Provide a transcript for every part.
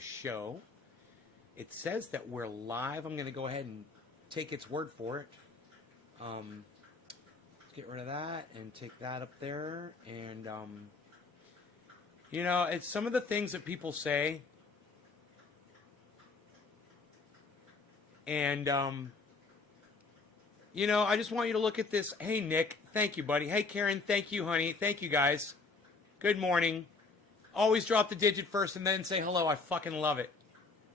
show. It says that we're live. I'm going to go ahead and take its word for it. Let's get rid of that and take that up there. And, it's some of the things that people say. And, I just want you to look at this. Hey, Nick. Thank you, buddy. Hey, Karen. Thank you, honey. Thank you, guys. Good morning. Always drop the digit first and then say hello. I fucking love it.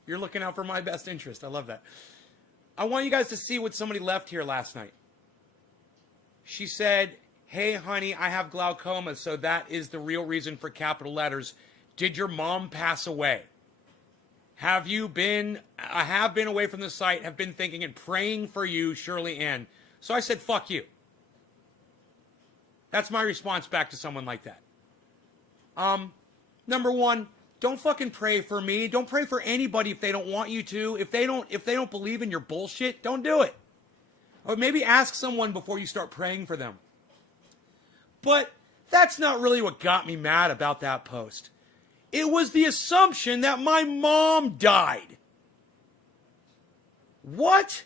You're looking out for my best interest. I love that. I want you guys to see what somebody left here last night. She said, hey, honey, I have glaucoma, so that is the real reason for capital letters. Did your mom pass away? I have been away from the site, have been thinking and praying for you, Shirley Ann. So I said, fuck you. That's my response back to someone like that. Number one, don't fucking pray for me. Don't pray for anybody if they don't want you to. If they don't believe in your bullshit, don't do it. Or maybe ask someone before you start praying for them. But that's not really what got me mad about that post. It was the assumption that my mom died. What?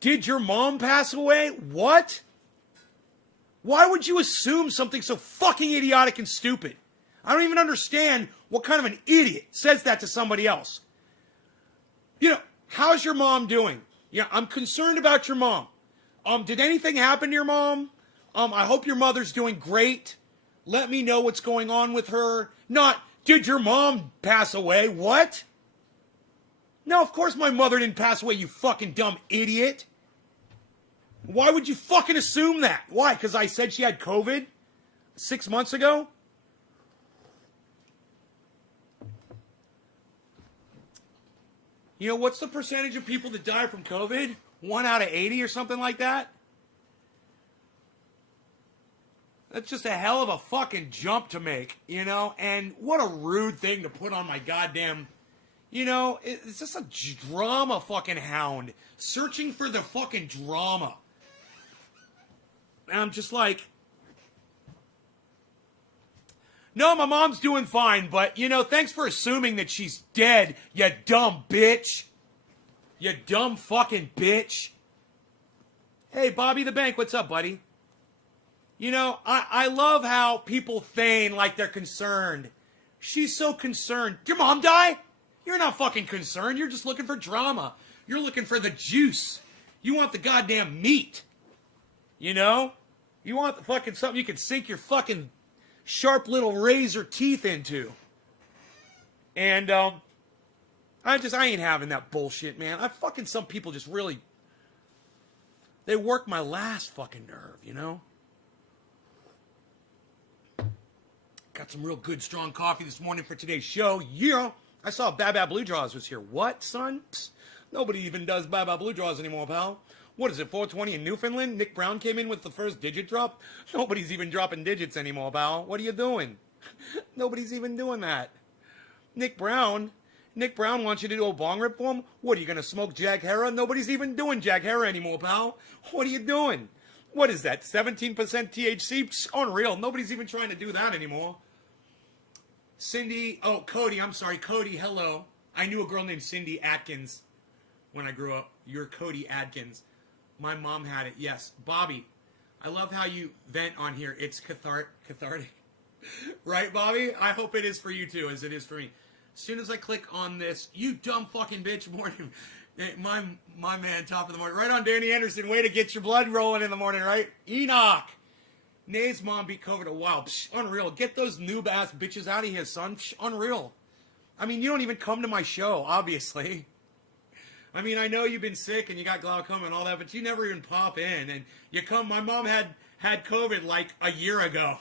Did your mom pass away? What? Why would you assume something so fucking idiotic and stupid? I don't even understand what kind of an idiot says that to somebody else. How's your mom doing? Yeah, I'm concerned about your mom. Did anything happen to your mom? I hope your mother's doing great. Let me know what's going on with her. Not, did your mom pass away? What? No, of course my mother didn't pass away, you fucking dumb idiot. Why would you fucking assume that? Why? Because I said she had COVID 6 months ago? What's the percentage of people that die from COVID? 1 out of 80 or something like that? That's just a hell of a fucking jump to make, And what a rude thing to put on my goddamn... it's just a drama fucking hound. Searching for the fucking drama. And I'm just like... No, my mom's doing fine, but, thanks for assuming that she's dead, you dumb bitch. You dumb fucking bitch. Hey, Bobby the Bank, what's up, buddy? I love how people feign like they're concerned. She's so concerned. Did your mom die? You're not fucking concerned. You're just looking for drama. You're looking for the juice. You want the goddamn meat. You want the fucking something you can sink your fucking sharp little razor teeth into. And, I ain't having that bullshit, man. Some people just really, they work my last fucking nerve, Got some real good, strong coffee this morning for today's show. Yeah. I saw Baba Blue Draws was here. What, son? Psst. Nobody even does Baba Blue Draws anymore, pal. What is it, 420 in Newfoundland? Nick Brown came in with the first digit drop? Nobody's even dropping digits anymore, pal. What are you doing? Nobody's even doing that. Nick Brown wants you to do a bong rip for him? What, are you going to smoke Jack Hera? Nobody's even doing Jack Hera anymore, pal. What are you doing? What is that, 17% THC? Psst, unreal. Nobody's even trying to do that anymore. Cody, I'm sorry. Cody, hello. I knew a girl named Cindy Atkins when I grew up. You're Cody Atkins. My mom had it, yes. Bobby, I love how you vent on here. It's cathartic. Right, Bobby? I hope it is for you too, as it is for me. As soon as I click on this, you dumb fucking bitch, morning. My man, top of the morning. Right on, Danny Anderson. Way to get your blood rolling in the morning, right? Enoch. Nay's mom beat COVID a while. Psh, unreal. Get those noob-ass bitches out of here, son. Psh, unreal. You don't even come to my show, obviously. I know you've been sick and you got glaucoma and all that, but you never even pop in. And you come, my mom had COVID like a year ago.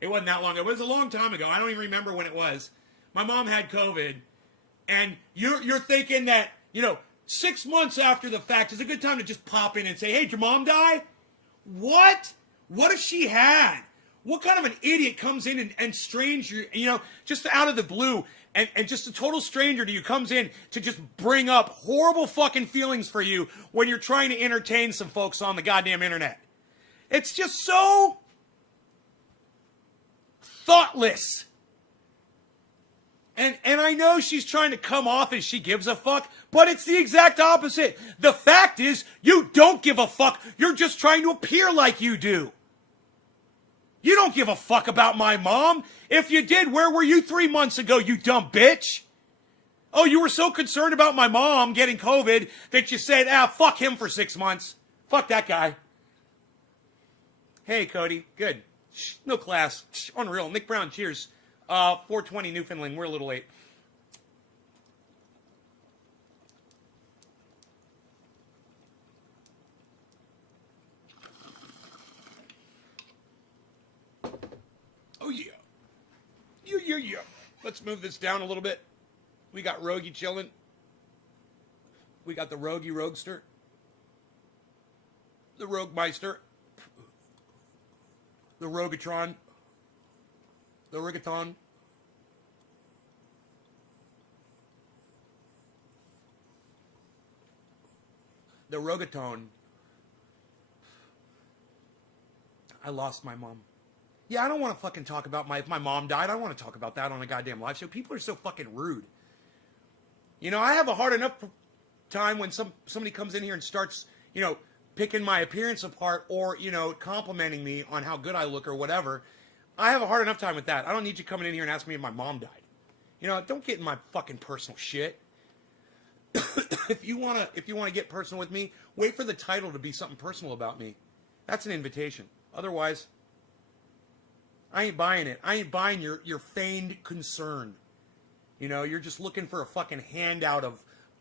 It wasn't that long ago. It was a long time ago. I don't even remember when it was. My mom had COVID. And you're thinking that, 6 months after the fact is a good time to just pop in and say, hey, did your mom die? What? What if she had? What kind of an idiot comes in and stranger, just out of the blue, and just a total stranger to you comes in to just bring up horrible fucking feelings for you when you're trying to entertain some folks on the goddamn internet? It's just so thoughtless. And I know she's trying to come off as she gives a fuck, but it's the exact opposite. The fact is, you don't give a fuck. You're just trying to appear like you do. You don't give a fuck about my mom. If you did, where were you 3 months ago, you dumb bitch? Oh, you were so concerned about my mom getting COVID that you said, fuck him for 6 months. Fuck that guy. Hey, Cody. Good. No class. Unreal. Nick Brown, cheers. 4:20 Newfoundland. We're a little late. Oh, yeah. Yeah. Let's move this down a little bit. We got Rogie chilling. We got the Rogie Roadster. The Rogue Meister. The Rogatron. The Rigaton. The Rogatone. I lost my mom. Yeah, I don't want to fucking talk about if my mom died. I don't want to talk about that on a goddamn live show. People are so fucking rude. You know, I have a hard enough time when somebody comes in here and starts, picking my appearance apart or, complimenting me on how good I look or whatever. I have a hard enough time with that. I don't need you coming in here and asking me if my mom died. Don't get in my fucking personal shit. If you wanna get personal with me, wait for the title to be something personal about me. That's an invitation. Otherwise, I ain't buying it. I ain't buying your feigned concern. You're just looking for a fucking handout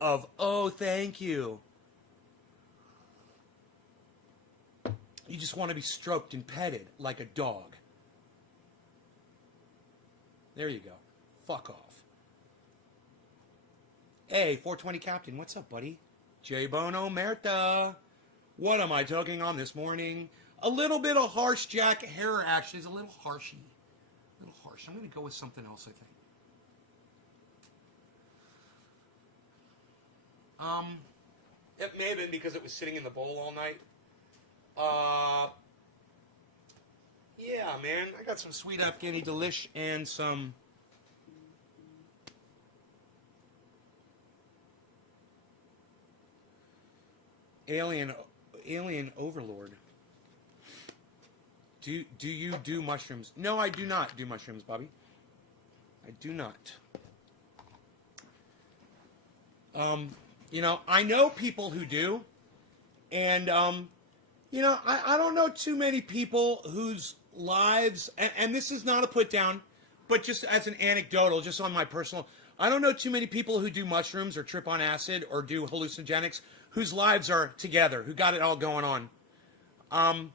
of oh, thank you. You just want to be stroked and petted like a dog. There you go. Fuck off. Hey, 420 Captain, what's up, buddy? J Bono Merta. What am I talking on this morning? A little bit of harsh Jack hair actually is a little harshy. A little harsh. I'm going to go with something else, I think. It may have been because it was sitting in the bowl all night. Yeah, man. I got some sweet Afghani delish and some Alien Overlord. Do you do mushrooms? No, I do not do mushrooms, Bobby. I do not. I know people who do, and I don't know too many people whose lives, and this is not a put down, but just as an anecdotal, just on my personal, I don't know too many people who do mushrooms or trip on acid or do hallucinogenics whose lives are together, who got it all going on. I'm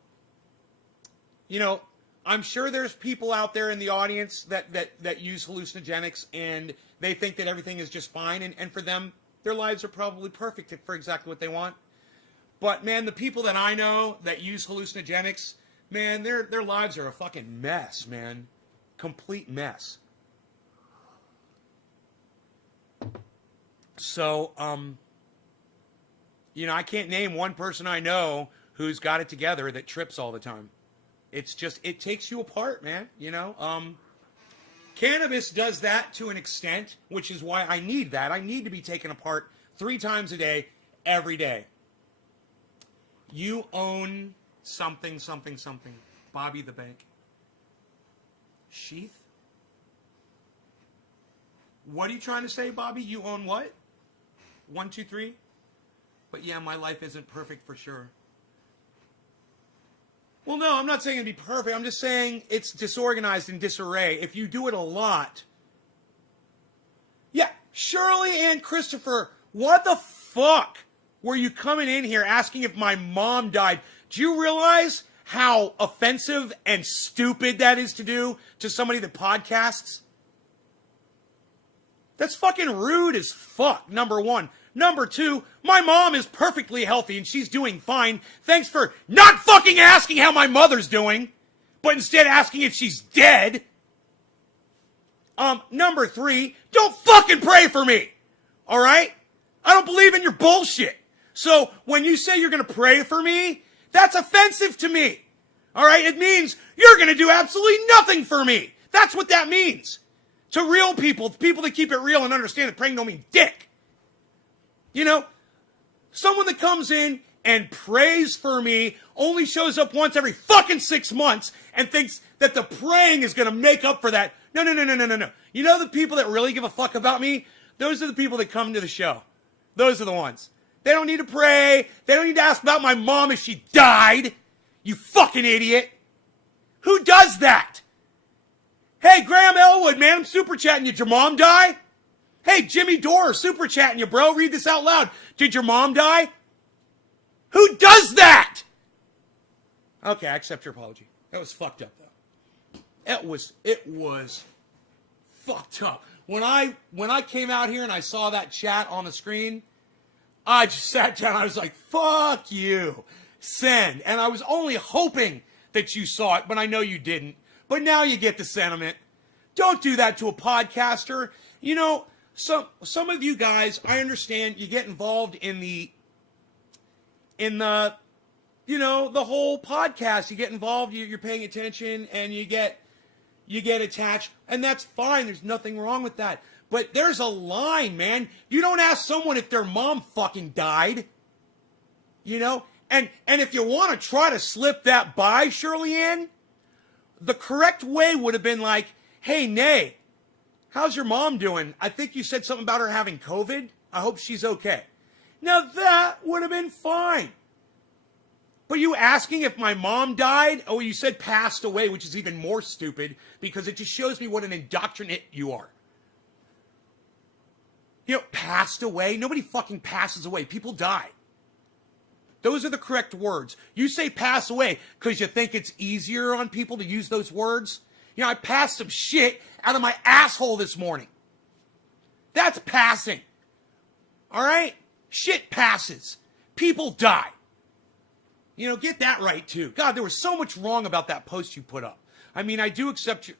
sure there's people out there in the audience that use hallucinogenics and they think that everything is just fine, and for them, their lives are probably perfect for exactly what they want. But man, the people that I know that use hallucinogenics, man, their lives are a fucking mess, man. Complete mess. So, I can't name one person I know who's got it together that trips all the time. It's just, it takes you apart, man, Cannabis does that to an extent, which is why I need that. I need to be taken apart 3 times a day, every day. You own something. Bobby the Bank. Sheath? What are you trying to say, Bobby? You own what? 1, 2, 3? But yeah, my life isn't perfect for sure. Well, no, I'm not saying it'd be perfect. I'm just saying it's disorganized and disarray. If you do it a lot. Yeah, Shirley and Christopher, what the fuck were you coming in here asking if my mom died? Do you realize how offensive and stupid that is to do to somebody that podcasts? That's fucking rude as fuck, number one. Number 2, my mom is perfectly healthy and she's doing fine. Thanks for not fucking asking how my mother's doing, but instead asking if she's dead. Number 3, don't fucking pray for me. All right? I don't believe in your bullshit. So when you say you're going to pray for me, that's offensive to me. All right? It means you're going to do absolutely nothing for me. That's what that means. To real people that keep it real and understand that praying don't mean dick. You know, someone that comes in and prays for me only shows up once every fucking 6 months and thinks that the praying is going to make up for that. No. You know the people that really give a fuck about me? Those are the people that come to the show. Those are the ones. They don't need to pray. They don't need to ask about my mom if she died. You fucking idiot. Who does that? Hey, Graham Elwood, man, I'm super chatting you. Did your mom die? Hey, Jimmy Dore, super chatting you, bro. Read this out loud. Did your mom die? Who does that? Okay, I accept your apology. That was fucked up, though. It was fucked up. When I came out here and I saw that chat on the screen, I just sat down. I was like, fuck you. Send. And I was only hoping that you saw it, but I know you didn't. But now you get the sentiment. Don't do that to a podcaster. You know, some of you guys, I understand you get involved in the you know, the whole podcast. You get involved, you're paying attention, and you get attached, and that's fine. There's nothing wrong with that. But there's a line, man. You don't ask someone if their mom fucking died. You know? And if you want to try to slip that by, Shirley Ann, the correct way would have been like, hey, Nay, how's your mom doing? I think you said something about her having COVID. I hope she's okay. Now that would have been fine. But you asking if my mom died? Oh, you said passed away, which is even more stupid because it just shows me what an indoctrinate you are. You know, passed away? Nobody fucking passes away. People die. Those are the correct words. You say pass away because you think it's easier on people to use those words. You know, I passed some shit out of my asshole this morning. That's passing. All right? Shit passes. People die. You know, get that right, too. God, there was so much wrong about that post you put up. I mean, I do accept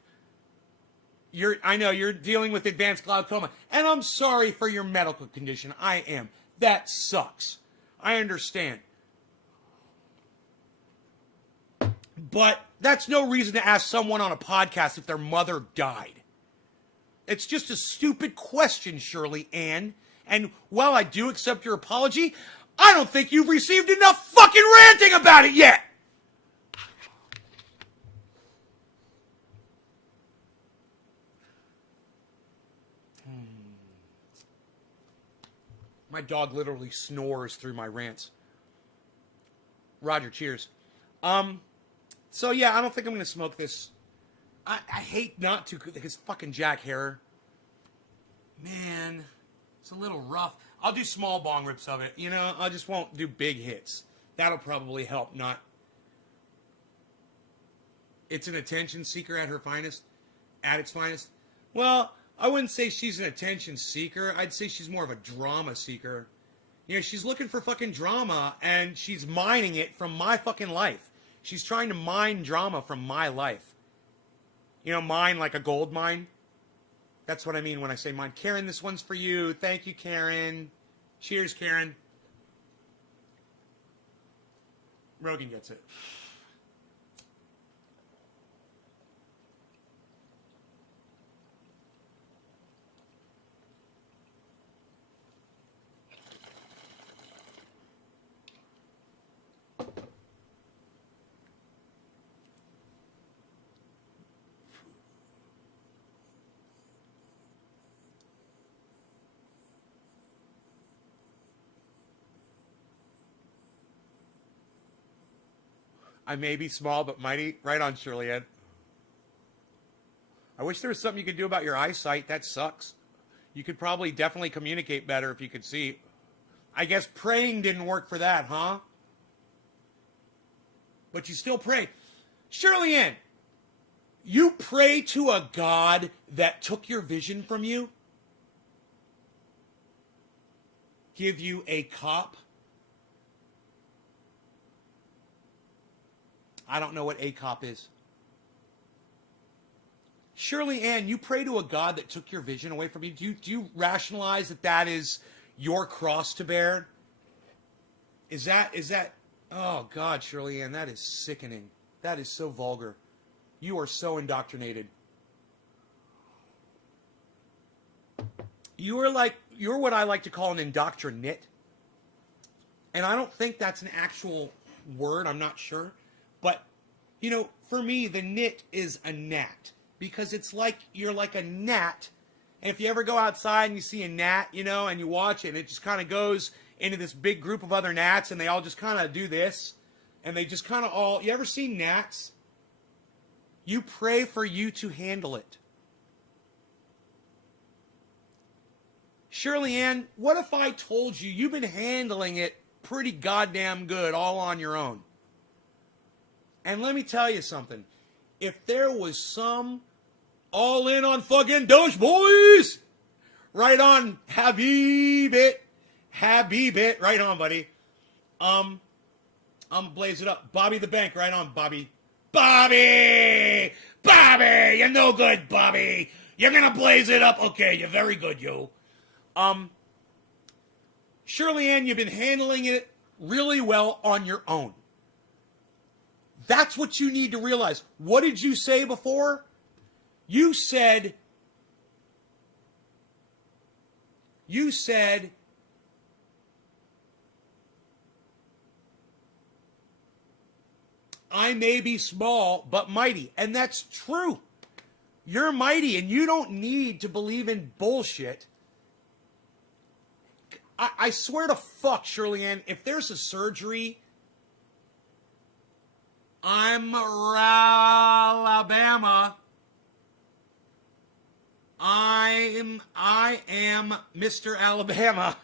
I know you're dealing with advanced glaucoma, and I'm sorry for your medical condition. I am. That sucks. I understand. But that's no reason to ask someone on a podcast if their mother died. It's just a stupid question, Shirley Ann. And while I do accept your apology, I don't think you've received enough fucking ranting about it yet. My dog literally snores through my rants. Roger, cheers. So yeah, I don't think I'm going to smoke this. I hate not to, because fucking Jack Harrer. Man, it's a little rough. I'll do small bong rips of it. You know, I just won't do big hits. That'll probably help, not... It's an attention seeker at her finest. At its finest. Well, I wouldn't say she's an attention seeker. I'd say she's more of a drama seeker. You know, she's looking for fucking drama, and she's mining it from my fucking life. She's trying to mine drama from my life. You know, mine like a gold mine. That's what I mean when I say mine. Karen, this one's for you. Thank you, Karen. Cheers, Karen. Rogan gets it. I may be small, but mighty. Right on, Shirley Ann. I wish there was something you could do about your eyesight. That sucks. You could probably definitely communicate better if you could see. I guess praying didn't work for that, huh? But you still pray. Shirley Ann, you pray to a God that took your vision from you? Give you a cop? I don't know what ACOP is. Shirley Ann, you pray to a God that took your vision away from you. Do you rationalize that is your cross to bear? Is that, oh God, Shirley Ann, that is sickening. That is so vulgar. You are so indoctrinated. you're what I like to call an indoctrinate. And I don't think that's an actual word. I'm not sure. But, you know, for me, the nit is a gnat. Because it's like, you're like a gnat. And if you ever go outside and you see a gnat, you know, and you watch it, and it just kind of goes into this big group of other gnats, and they all just kind of do this. And they just kind of all, you ever seen gnats? You pray for you to handle it. Shirley Ann, what if I told you you've been handling it pretty goddamn good all on your own? And let me tell you something. If there was some all in on fucking Doge boys, right on, Habib it, right on, buddy. I'm blaze it up. Bobby the Bank, right on, Bobby. Bobby, you're no good, Bobby. You're gonna blaze it up. Okay, you're very good, yo. Shirley Ann, you've been handling it really well on your own. That's what you need to realize. What did you say before? You said, I may be small, but mighty. And that's true. You're mighty, and you don't need to believe in bullshit. I swear to fuck, Shirley Ann, if there's a surgery, I'm Alabama. I am Mr. Alabama.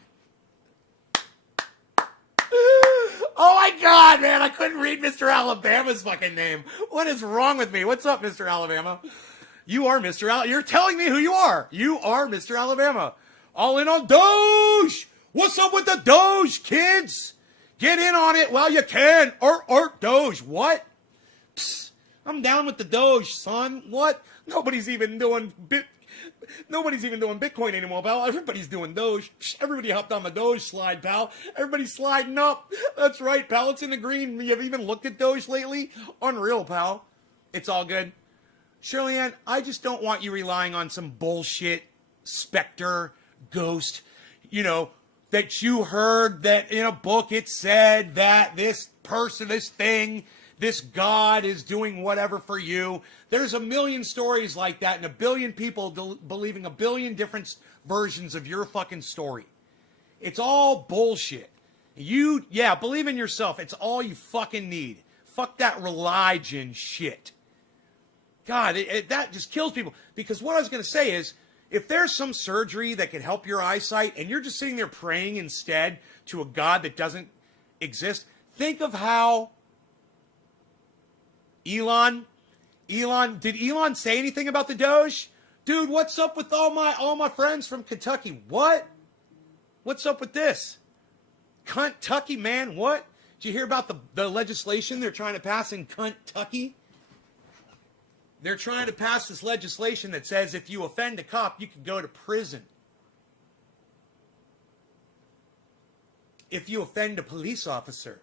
Oh my God, man, I couldn't read Mr. Alabama's fucking name. What is wrong with me? What's up, Mr. Alabama? You are Mr. You're telling me who you are. You are Mr. Alabama. All in on Doge. What's up with the Doge, kids? Get in on it while you can. Doge. What? Psst, I'm down with the Doge, son. What? Nobody's even doing Bitcoin anymore, pal. Everybody's doing Doge. Everybody hopped on the Doge slide, pal. Everybody's sliding up. That's right, pal. It's in the green. You have even looked at Doge lately? Unreal, pal. It's all good. Shirley Ann, I just don't want you relying on some bullshit specter, ghost, you know, that you heard that in a book it said that this person, this thing, this God is doing whatever for you. There's a million stories like that and a billion people believing a billion different versions of your fucking story. It's all bullshit. Believe in yourself. It's all you fucking need. Fuck that religion shit. God, that just kills people. Because what I was going to say is, if there's some surgery that could help your eyesight and you're just sitting there praying instead to a God that doesn't exist, think of how did Elon say anything about the Doge? Dude, what's up with all my friends from Kentucky? What? What's up with this? Kentucky, man, what? Did you hear about the legislation they're trying to pass in Kentucky? They're trying to pass this legislation that says if you offend a cop, you can go to prison. If you offend a police officer.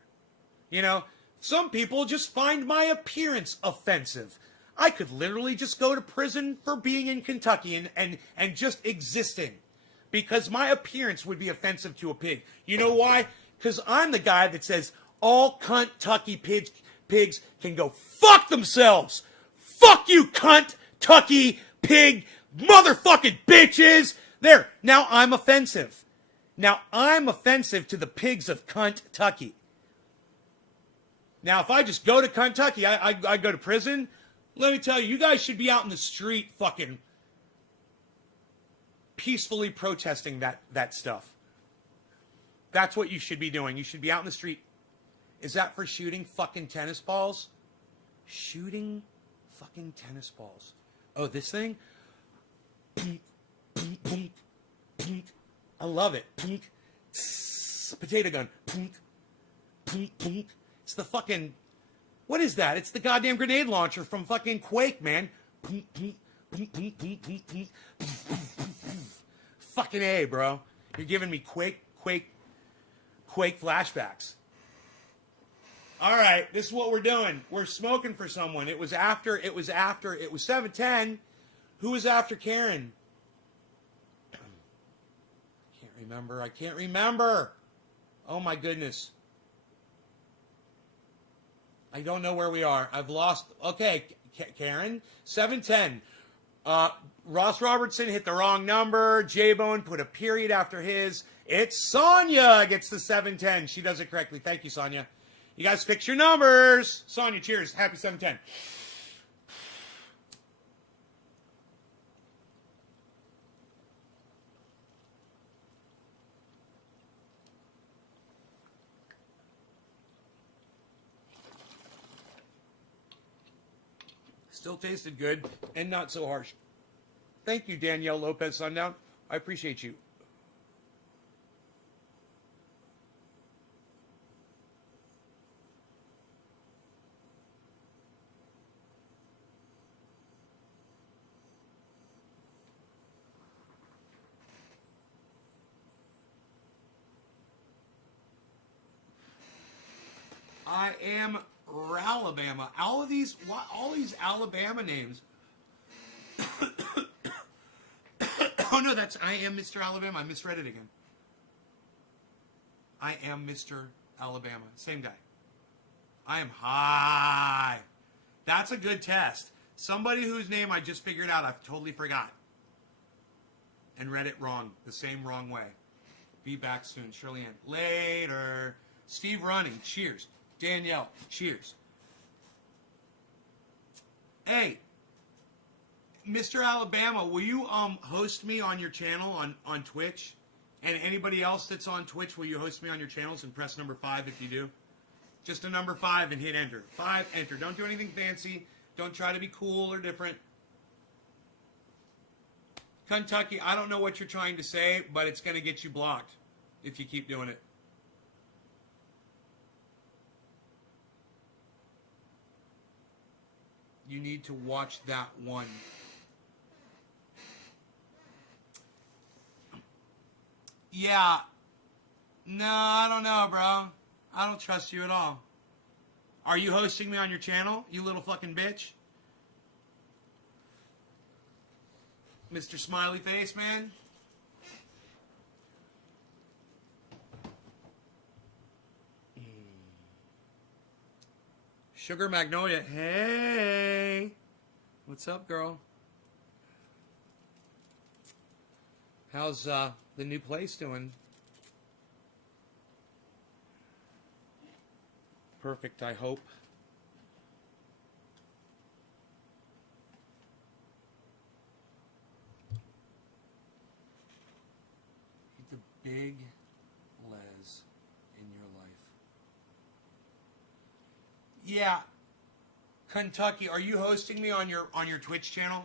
You know, some people just find my appearance offensive. I could literally just go to prison for being in Kentucky and just existing. Because my appearance would be offensive to a pig. You know why? Because I'm the guy that says all Kentucky pigs can go fuck themselves. Fuck you, Kentucky pig motherfucking bitches. There. Now I'm offensive. Now I'm offensive to the pigs of Kentucky. Now if I just go to Kentucky, I go to prison. Let me tell you, you guys should be out in the street fucking peacefully protesting that stuff. That's what you should be doing. You should be out in the street. Is that for shooting fucking tennis balls? Shooting fucking tennis balls. Oh, this thing? I love it. Potato gun. It's the fucking... What is that? It's the goddamn grenade launcher from fucking Quake, man. Fucking A, bro. You're giving me Quake flashbacks. All right, this is what we're doing. We're smoking for someone. It was 7:10. Who was after Karen? remember. I can't remember. Oh my goodness. I don't know where we are. I've lost. Okay, Karen. 710. Ross Robertson hit the wrong number. J-Bone put a period after his. It's Sonia gets the 710. She does it correctly. Thank you, Sonia. You guys fix your numbers. Sonia, cheers. Happy 710. Still tasted good and not so harsh. Thank you, Danielle Lopez Sundown. I appreciate you. I am Alabama. All these Alabama names. Oh no, that's I am Mr. Alabama. I misread it again. I am Mr. Alabama. Same guy. I am high. That's a good test. Somebody whose name I just figured out, I've totally forgot. And read it wrong. The same wrong way. Be back soon. Shirley Ann. Later. Steve Running. Cheers. Danielle. Cheers. Hey. Mr. Alabama, will you host me on your channel on Twitch? And anybody else that's on Twitch, will you host me on your channels and press number 5 if you do? Just a number 5 and hit enter. 5, enter. Don't do anything fancy. Don't try to be cool or different. Kentucky, I don't know what you're trying to say, but it's going to get you blocked if you keep doing it. You need to watch that one. Yeah. No, I don't know, bro. I don't trust you at all. Are you hosting me on your channel, you little fucking bitch? Mr. Smiley Face, man? Sugar Magnolia. Hey. What's up, girl? How's the new place doing? Perfect, I hope. The big Les in your life. Yeah. Kentucky, are you hosting me on your Twitch channel?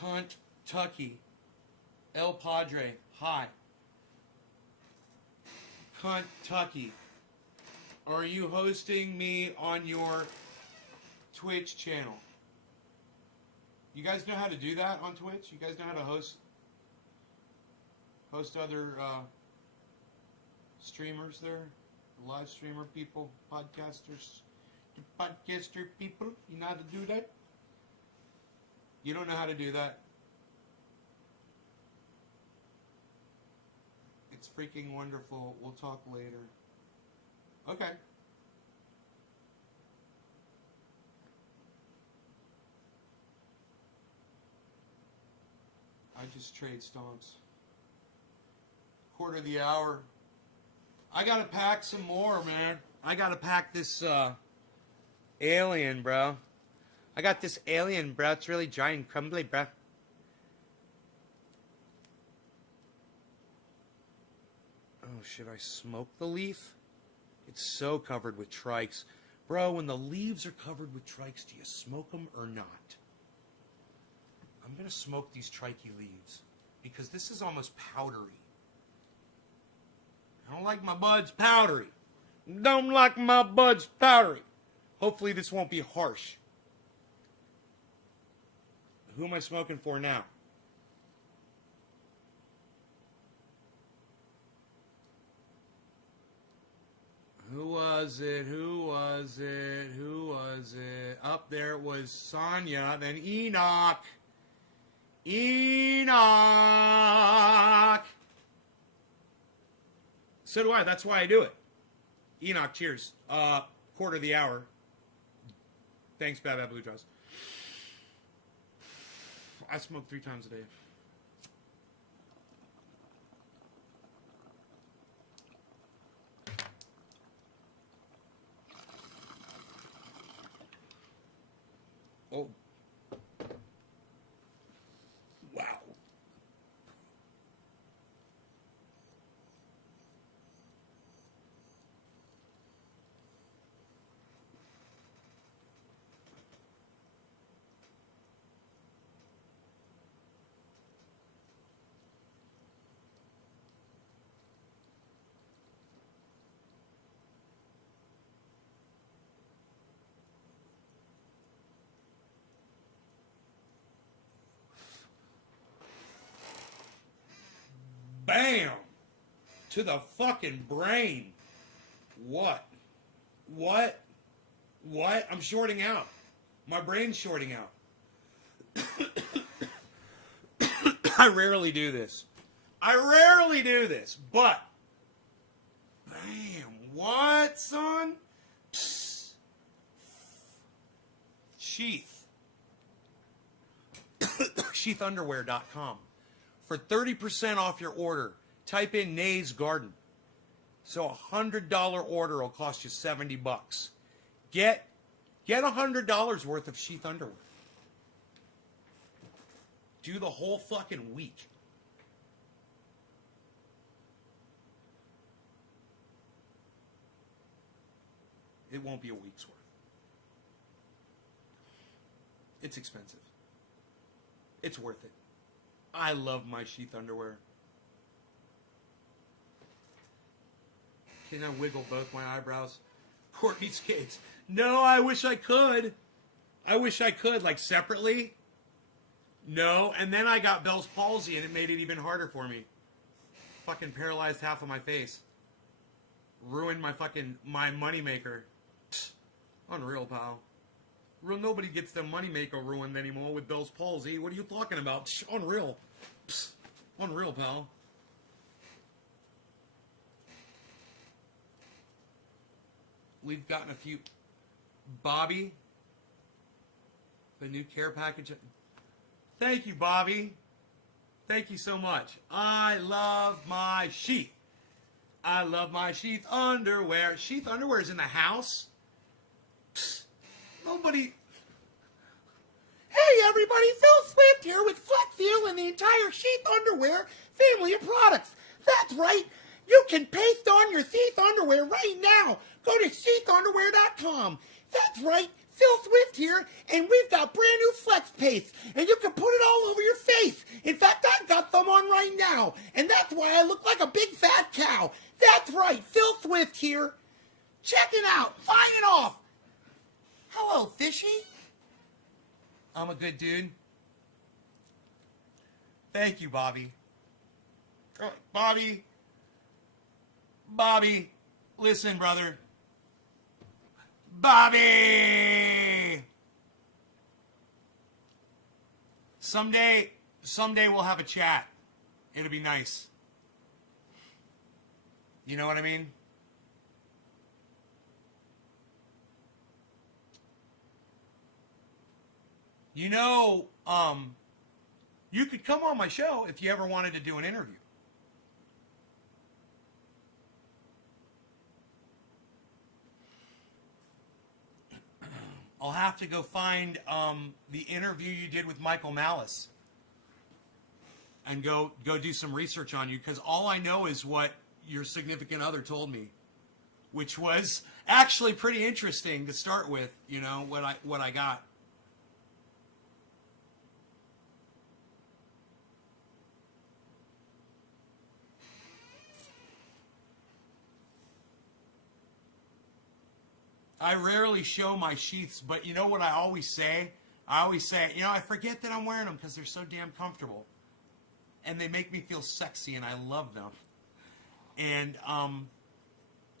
Kentucky. El Padre. Hi. Kentucky. Are you hosting me on your Twitch channel? You guys know how to do that on Twitch? You guys know how to host other streamers there? Live streamer people, podcasters, podcaster people? You know how to do that? You don't know how to do that? It's freaking wonderful. We'll talk later. Okay. I just trade stomps. Quarter of the hour. I gotta pack some more, man. I gotta pack this alien, bro. I got this alien, bro. It's really dry and crumbly, bro. Oh, should I smoke the leaf? It's so covered with trikes. Bro, when the leaves are covered with trikes, do you smoke them or not? I'm going to smoke these trikey leaves because this is almost powdery. I don't like my buds powdery. Don't like my buds powdery. Hopefully this won't be harsh. Who am I smoking for now? Who was it? Who was it? Who was it? Up there it was Sonya, then Enoch. Enoch! So do I. That's why I do it. Enoch, cheers. Quarter of the hour. Thanks, Bad Bad Blue Jaws. I smoke 3 times a day. Oh. Wow. Bam! To the fucking brain. What? What? What? I'm shorting out. My brain's shorting out. I rarely do this. But bam. What, son? Psst. Sheath. Sheathunderwear.com. For 30% off your order, type in Nay's Garden. So a $100 order will cost you $70. Get $100 worth of sheath underwear. Do the whole fucking week. It won't be a week's worth. It's expensive. It's worth it. I love my sheath underwear. Can I wiggle both my eyebrows? Courtney Skates. No, I wish I could. Like separately. No, and then I got Bell's palsy and it made it even harder for me. Fucking paralyzed half of my face. Ruined my moneymaker. Unreal, pal. Nobody gets their moneymaker ruined anymore with Bell's palsy. What are you talking about? Unreal. Unreal, pal. We've gotten a few. Bobby. The new care package. Thank you, Bobby. Thank you so much. I love my sheath. I love my sheath underwear. Sheath underwear is in the house. Nobody. Hey everybody, Phil Swift here with Flex Seal and the entire Sheath Underwear family of products. That's right, you can paste on your Sheath Underwear right now. Go to sheathunderwear.com. That's right, Phil Swift here, and we've got brand new Flex Paste, and you can put it all over your face. In fact, I've got some on right now, and that's why I look like a big fat cow. That's right, Phil Swift here. Check it out, find it off. Hello, Fishy. I'm a good dude. Thank you, Bobby. Bobby, listen, brother. Bobby! Someday we'll have a chat. It'll be nice. You know what I mean? You know, you could come on my show if you ever wanted to do an interview. I'll have to go find the interview you did with Michael Malice and go do some research on you, because all I know is what your significant other told me, which was actually pretty interesting to start with, you know, what I got. I rarely show my sheaths, but you know what I always say? I always say, you know, I forget that I'm wearing them because they're so damn comfortable. And they make me feel sexy, and I love them. And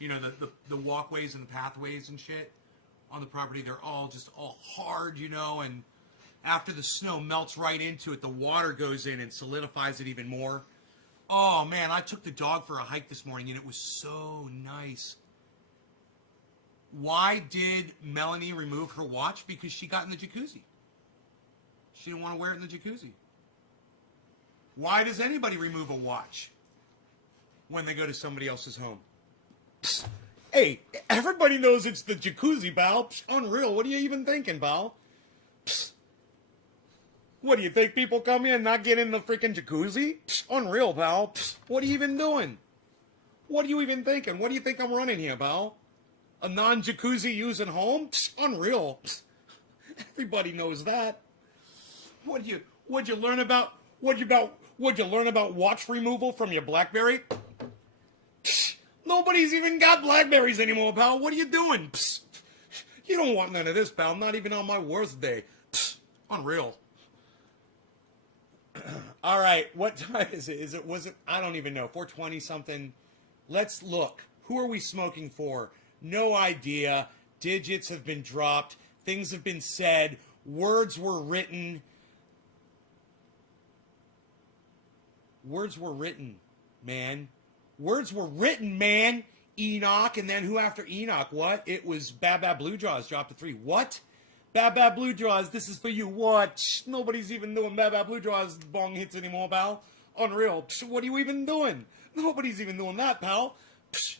You know, the walkways and the pathways and shit on the property, they're all just all hard, you know, and after the snow melts right into it, the water goes in and solidifies it even more. Oh, man, I took the dog for a hike this morning, and it was so nice. Why did Melanie remove her watch? Because she got in the jacuzzi. She didn't want to wear it in the jacuzzi. Why does anybody remove a watch when they go to somebody else's home? Psst. Hey, everybody knows it's the jacuzzi, pal. Psst, unreal. What are you even thinking, pal? Psst. What do you think? People come in and not get in the freaking jacuzzi? Psst, unreal, pal. Psst, what are you even doing? What are you even thinking? What do you think I'm running here, pal? A non-jacuzzi using home? Psst, unreal. Psst. Everybody knows that. What'd you learn about watch removal from your BlackBerry? Psst, nobody's even got BlackBerries anymore, pal. What are you doing? Psst, you don't want none of this, pal. Not even on my worst day. Psst, unreal. All right, what time is it? Was it? I don't even know. 4:20 something. Let's look. Who are we smoking for? No idea. Digits have been dropped. Things have been said. Words were written. Words were written, man. Words were written, man. Enoch, and then who after Enoch? What? It was Bad Bad Blue Jaws dropped to 3. What? Bad Bad Blue Jaws, this is for you. What? Shh, nobody's even doing Bad Bad Blue Jaws bong hits anymore, pal. Unreal. Psh, what are you even doing? Nobody's even doing that, pal. Psh.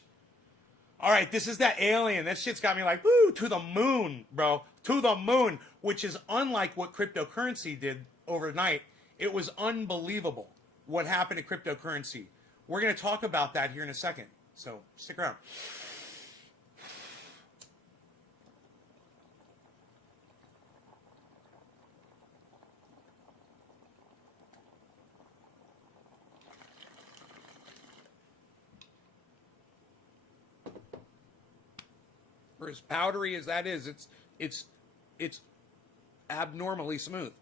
All right, this is that alien. That shit's got me like, woo, to the moon, bro. To the moon, which is unlike what cryptocurrency did overnight. It was unbelievable what happened to cryptocurrency. We're going to talk about that here in a second. So stick around. For as powdery as that is, it's abnormally smooth.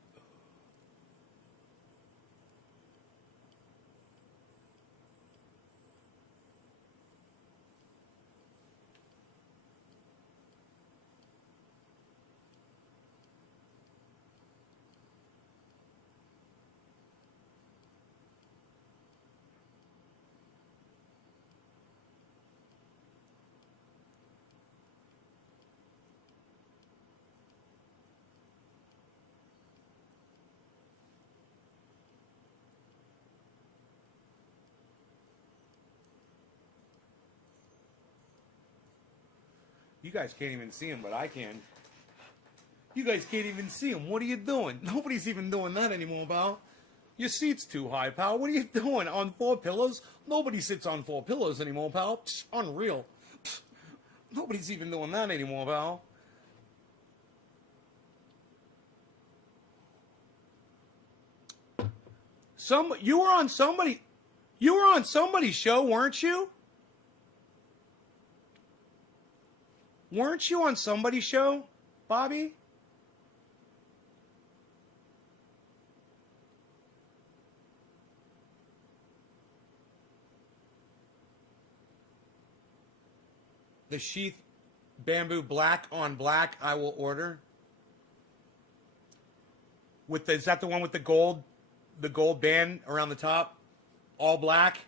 You guys can't even see him, but I can. You guys can't even see him. What are you doing? Nobody's even doing that anymore, pal. Your seat's too high, pal. What are you doing? On 4 pillows? Nobody sits on 4 pillows anymore, pal. Psh, unreal. Psh, nobody's even doing that anymore, pal. You were on somebody's show, weren't you? Weren't you on somebody's show, Bobby? The sheath bamboo black on black, I will order. Is that the one with the gold band around the top? All black?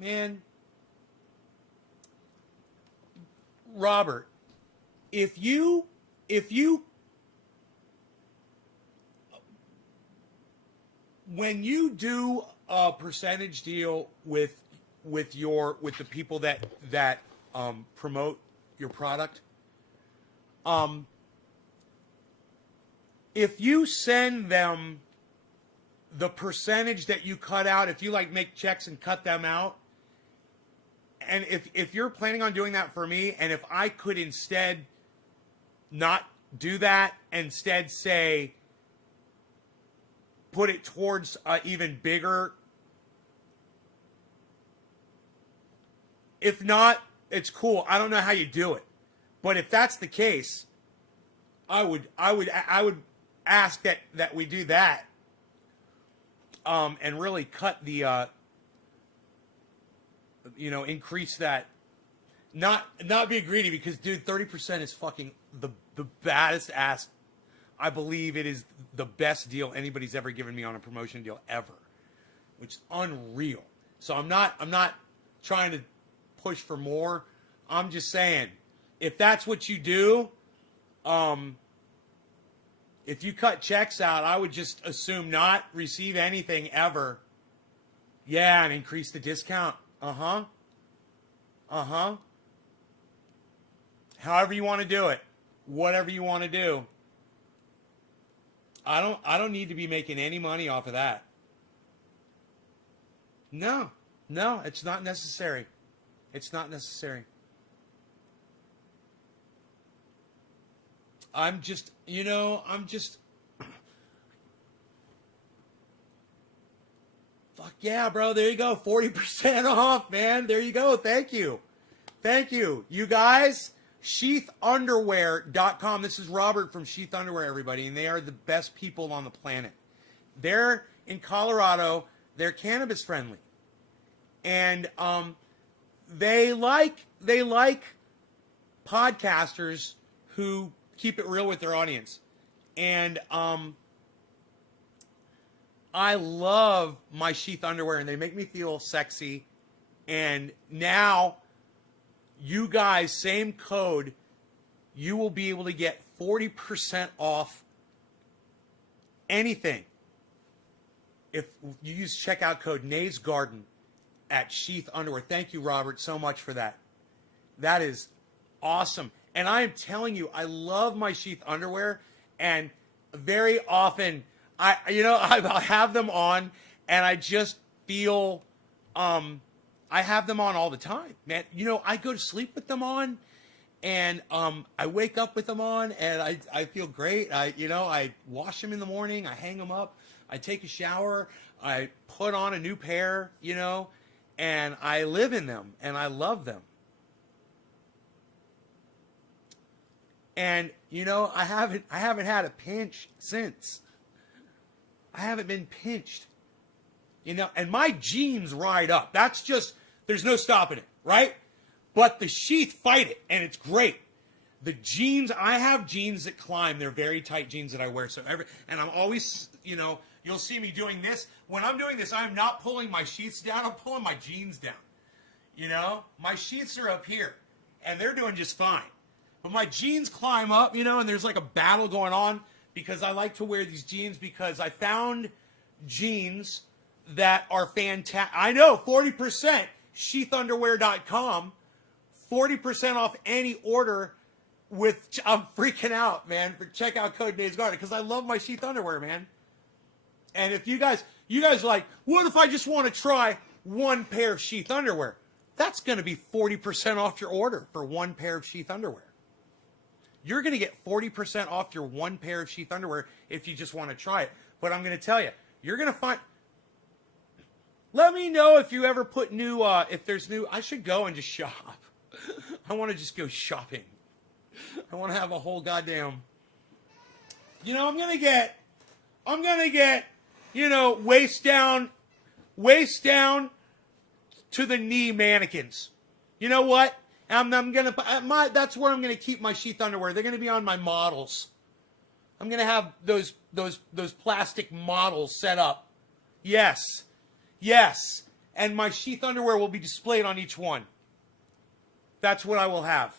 Man, Robert, if you when you do a percentage deal with the people that promote your product, if you send them the percentage that you cut out, if you like make checks and cut them out, and if you're planning on doing that for me, and if I could instead not do that, instead say, put it towards even bigger, if not it's cool. I don't know how you do it, but if that's the case, I would ask that we do that, and really cut the, increase that. Not be greedy, because dude, 30% is fucking the baddest ass. I believe it is the best deal anybody's ever given me on a promotion deal ever, which is unreal. So I'm not trying to push for more. I'm just saying, if that's what you do, if you cut checks out, I would just assume not receive anything ever. Yeah, and increase the discount. However you want to do it, whatever you want to do. I don't need to be making any money off of that. No, it's not necessary. It's not necessary. I'm just fuck yeah, bro. There you go. 40% off, man. There you go. Thank you. You guys, sheathunderwear.com. This is Robert from Sheath Underwear, everybody, and they are the best people on the planet. They're in Colorado. They're cannabis friendly. And they like podcasters who keep it real with their audience. And I love my Sheath Underwear, and they make me feel sexy. And now, you guys, same code, you will be able to get 40% off anything if you use checkout code Nays Garden at Sheath Underwear. Thank you, Robert, so much for that. That is awesome. And I am telling you, I love my Sheath Underwear, and very often I have them on, and I just feel I have them on all the time, man. I go to sleep with them on, and I wake up with them on, and I feel great. I wash them in the morning, I hang them up, I take a shower, I put on a new pair, and I live in them, and I love them. And I haven't had a pinch since. I haven't been pinched. And my jeans ride up. That's just, there's no stopping it, right? But the sheath fight it, and it's great. The jeans, I have jeans that climb. They're very tight jeans that I wear. And I'm always, you'll see me doing this. When I'm doing this, I'm not pulling my sheaths down. I'm pulling my jeans down. My sheaths are up here, and they're doing just fine. But my jeans climb up, and there's like a battle going on, because I like to wear these jeans because I found jeans that are fantastic. I know, 40%, sheathunderwear.com, 40% off any order with, I'm freaking out, man, for checkout code Nays Garden, because I love my Sheath Underwear, man. And if you guys are like, what if I just want to try one pair of Sheath Underwear? That's going to be 40% off your order for one pair of Sheath Underwear. You're going to get 40% off your one pair of Sheath Underwear if you just want to try it. But I'm going to tell you, you're going to find... Let me know if you ever put new... if there's new... I should go and just shop. I want to just go shopping. I want to have a whole goddamn... I'm going to get, waist down to the knee mannequins. You know what? I'm gonna that's where I'm gonna keep my Sheath Underwear. They're gonna be on my models. I'm gonna have those plastic models set up. Yes. And my Sheath Underwear will be displayed on each one. That's what I will have.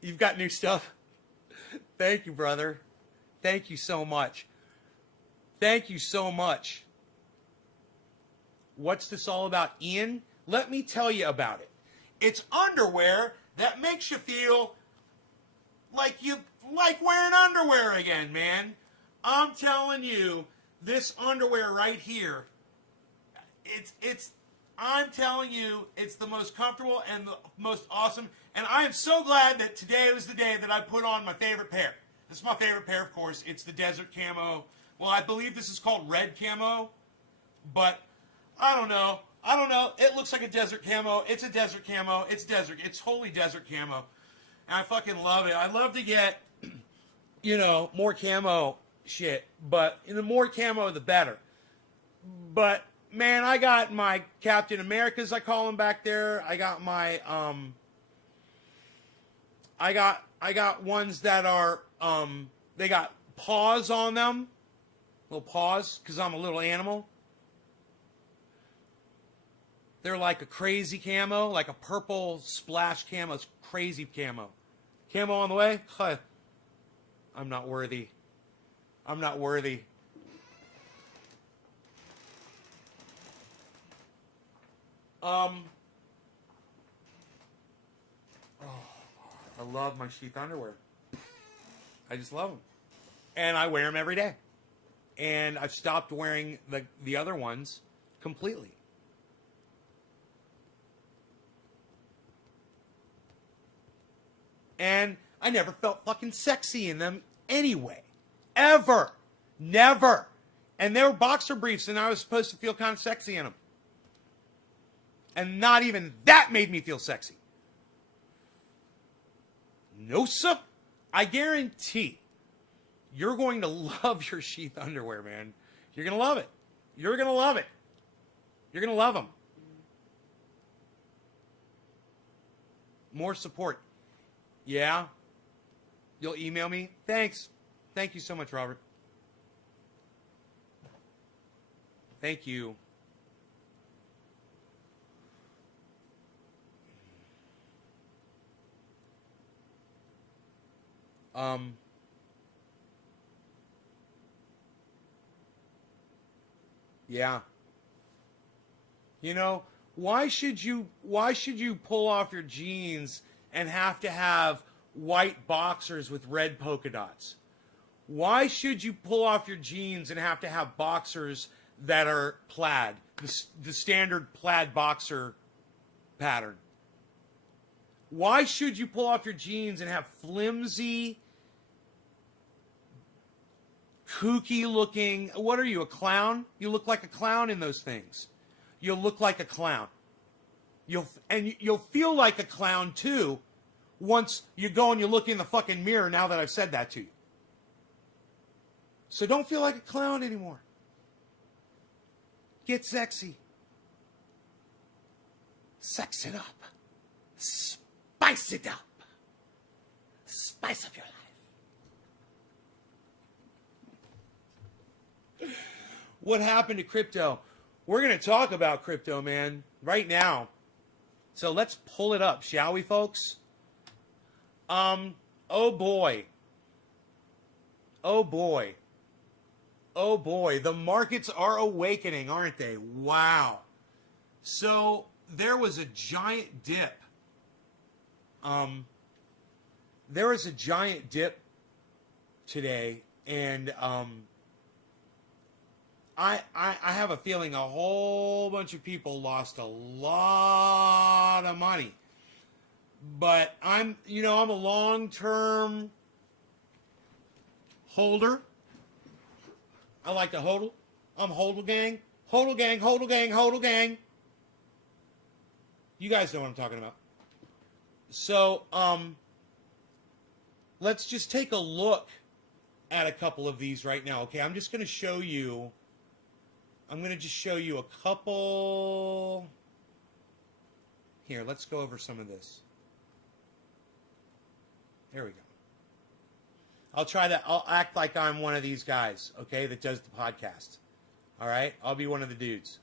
You've got new stuff? Thank you, brother. Thank you so much. What's this all about, Ian? Let me tell you about it. It's underwear that makes you feel like you like wearing underwear again, man. I'm telling you, this underwear right here, I'm telling you, it's the most comfortable and the most awesome. And I am so glad that today was the day that I put on my favorite pair. This is my favorite pair, of course. It's the desert camo. Well, I believe this is called red camo, but I don't know. I don't know. It looks like a desert camo. It's a desert camo. It's desert. It's wholly desert camo. And I fucking love it. I love to get, more camo shit. But the more camo, the better. But, man, I got my Captain Americas, I call them back there. I got my, I got ones that are, they got paws on them. Little paws, because I'm a little animal. They're like a crazy camo, like a purple splash camo. It's crazy camo. Camo on the way? Huh. I'm not worthy. I'm not worthy. I love my sheath underwear. I just love them. And I wear them every day. And I've stopped wearing the other ones completely. And I never felt fucking sexy in them anyway. Ever. Never. And they were boxer briefs, and I was supposed to feel kind of sexy in them. And not even that made me feel sexy. No, sir. I guarantee you're going to love your sheath underwear, man. You're going to love it. You're going to love it. You're going to love them. More support. Yeah? You'll email me? Thanks. Thank you so much, Robert. Thank you. Yeah. Why should you pull off your jeans and have to have white boxers with red polka dots? Why should you pull off your jeans and have to have boxers that are plaid, the standard plaid boxer pattern? Why should you pull off your jeans and have flimsy, kooky looking, what are you, a clown? You look like a clown in those things. You'll look like a clown. You'll feel like a clown too once you go and you look in the fucking mirror now that I've said that to you. So don't feel like a clown anymore. Get sexy. Sex it up. Spice it up. Spice up your life. What happened to crypto? We're going to talk about crypto, man, right now. So let's pull it up, shall we, folks? Oh boy. Oh boy. Oh boy. The markets are awakening, aren't they? Wow. So there was a giant dip. There was a giant dip today, and I have a feeling a whole bunch of people lost a lot of money. But I'm a long-term holder. I like to hodl. I'm hodl gang. Hodl gang, hodl gang, hodl gang. You guys know what I'm talking about. So, let's just take a look at a couple of these right now. Okay, I'm just going to show you. I'm going to just show you a couple. Here, let's go over some of this. There we go. I'll act like I'm one of these guys, okay, that does the podcast. All right? I'll be one of the dudes.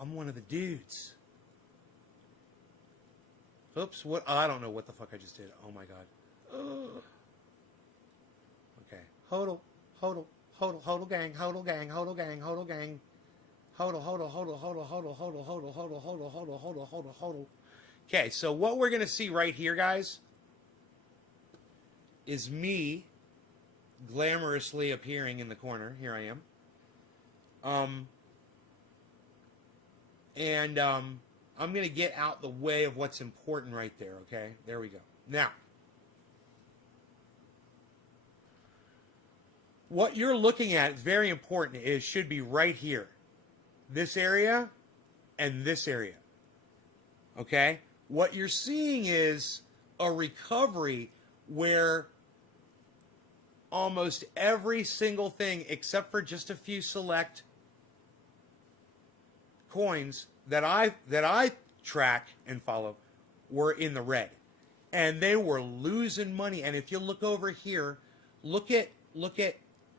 I'm one of the dudes. Oops, what? I don't know what the fuck I just did. Oh my god. Ugh. Okay. Hodl, hodl, hodl, hodl gang, hodl gang, hodl gang, hodl gang. Hodl, hodl, hodl, hodl, hodl, hodl, hodl, hodl, hodl, hodl, hodl, hodl, hodl. Okay, so what we're gonna see right here, guys, is me glamorously appearing in the corner. Here I am. I'm going to get out the way of what's important right there, okay? There we go. Now, what you're looking at is very important. It should be right here. This area and this area. Okay? What you're seeing is a recovery where almost every single thing, except for just a few select coins that I track and follow, were in the red. And they were losing money. And if you look over here, look at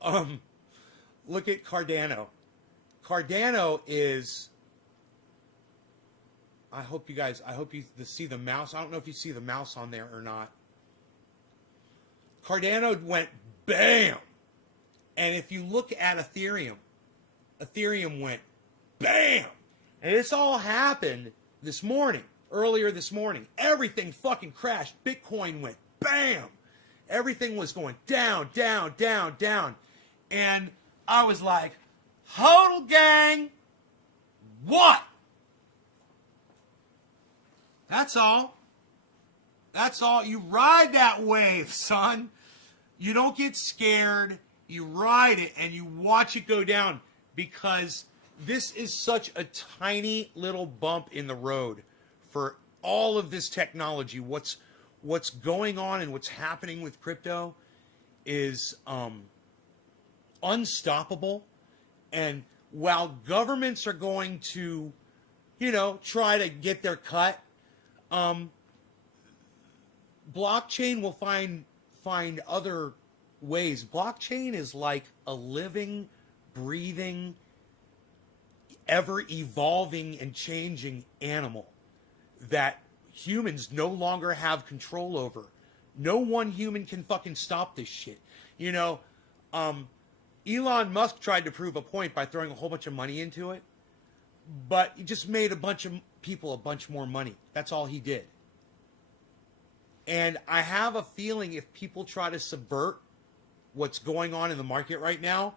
Cardano. Cardano is, I hope you see the mouse. I don't know if you see the mouse on there or not. Cardano went bam. And if you look at Ethereum went bam. And this all happened this morning, earlier this morning. Everything fucking crashed. Bitcoin went bam. Everything was going down, down, down, down. And I was like, Hodl gang, what? That's all. That's all. You ride that wave, son. You don't get scared. You ride it and you watch it go down, because this is such a tiny little bump in the road for all of this technology. What's going on and what's happening with crypto is unstoppable. And while governments are going to, try to get their cut, blockchain will find other ways. Blockchain is like a living, breathing, ever evolving and changing animal that humans no longer have control over. No one human can fucking stop this shit. Elon Musk tried to prove a point by throwing a whole bunch of money into it, but he just made a bunch of people a bunch more money. That's all he did. And I have a feeling if people try to subvert what's going on in the market right now,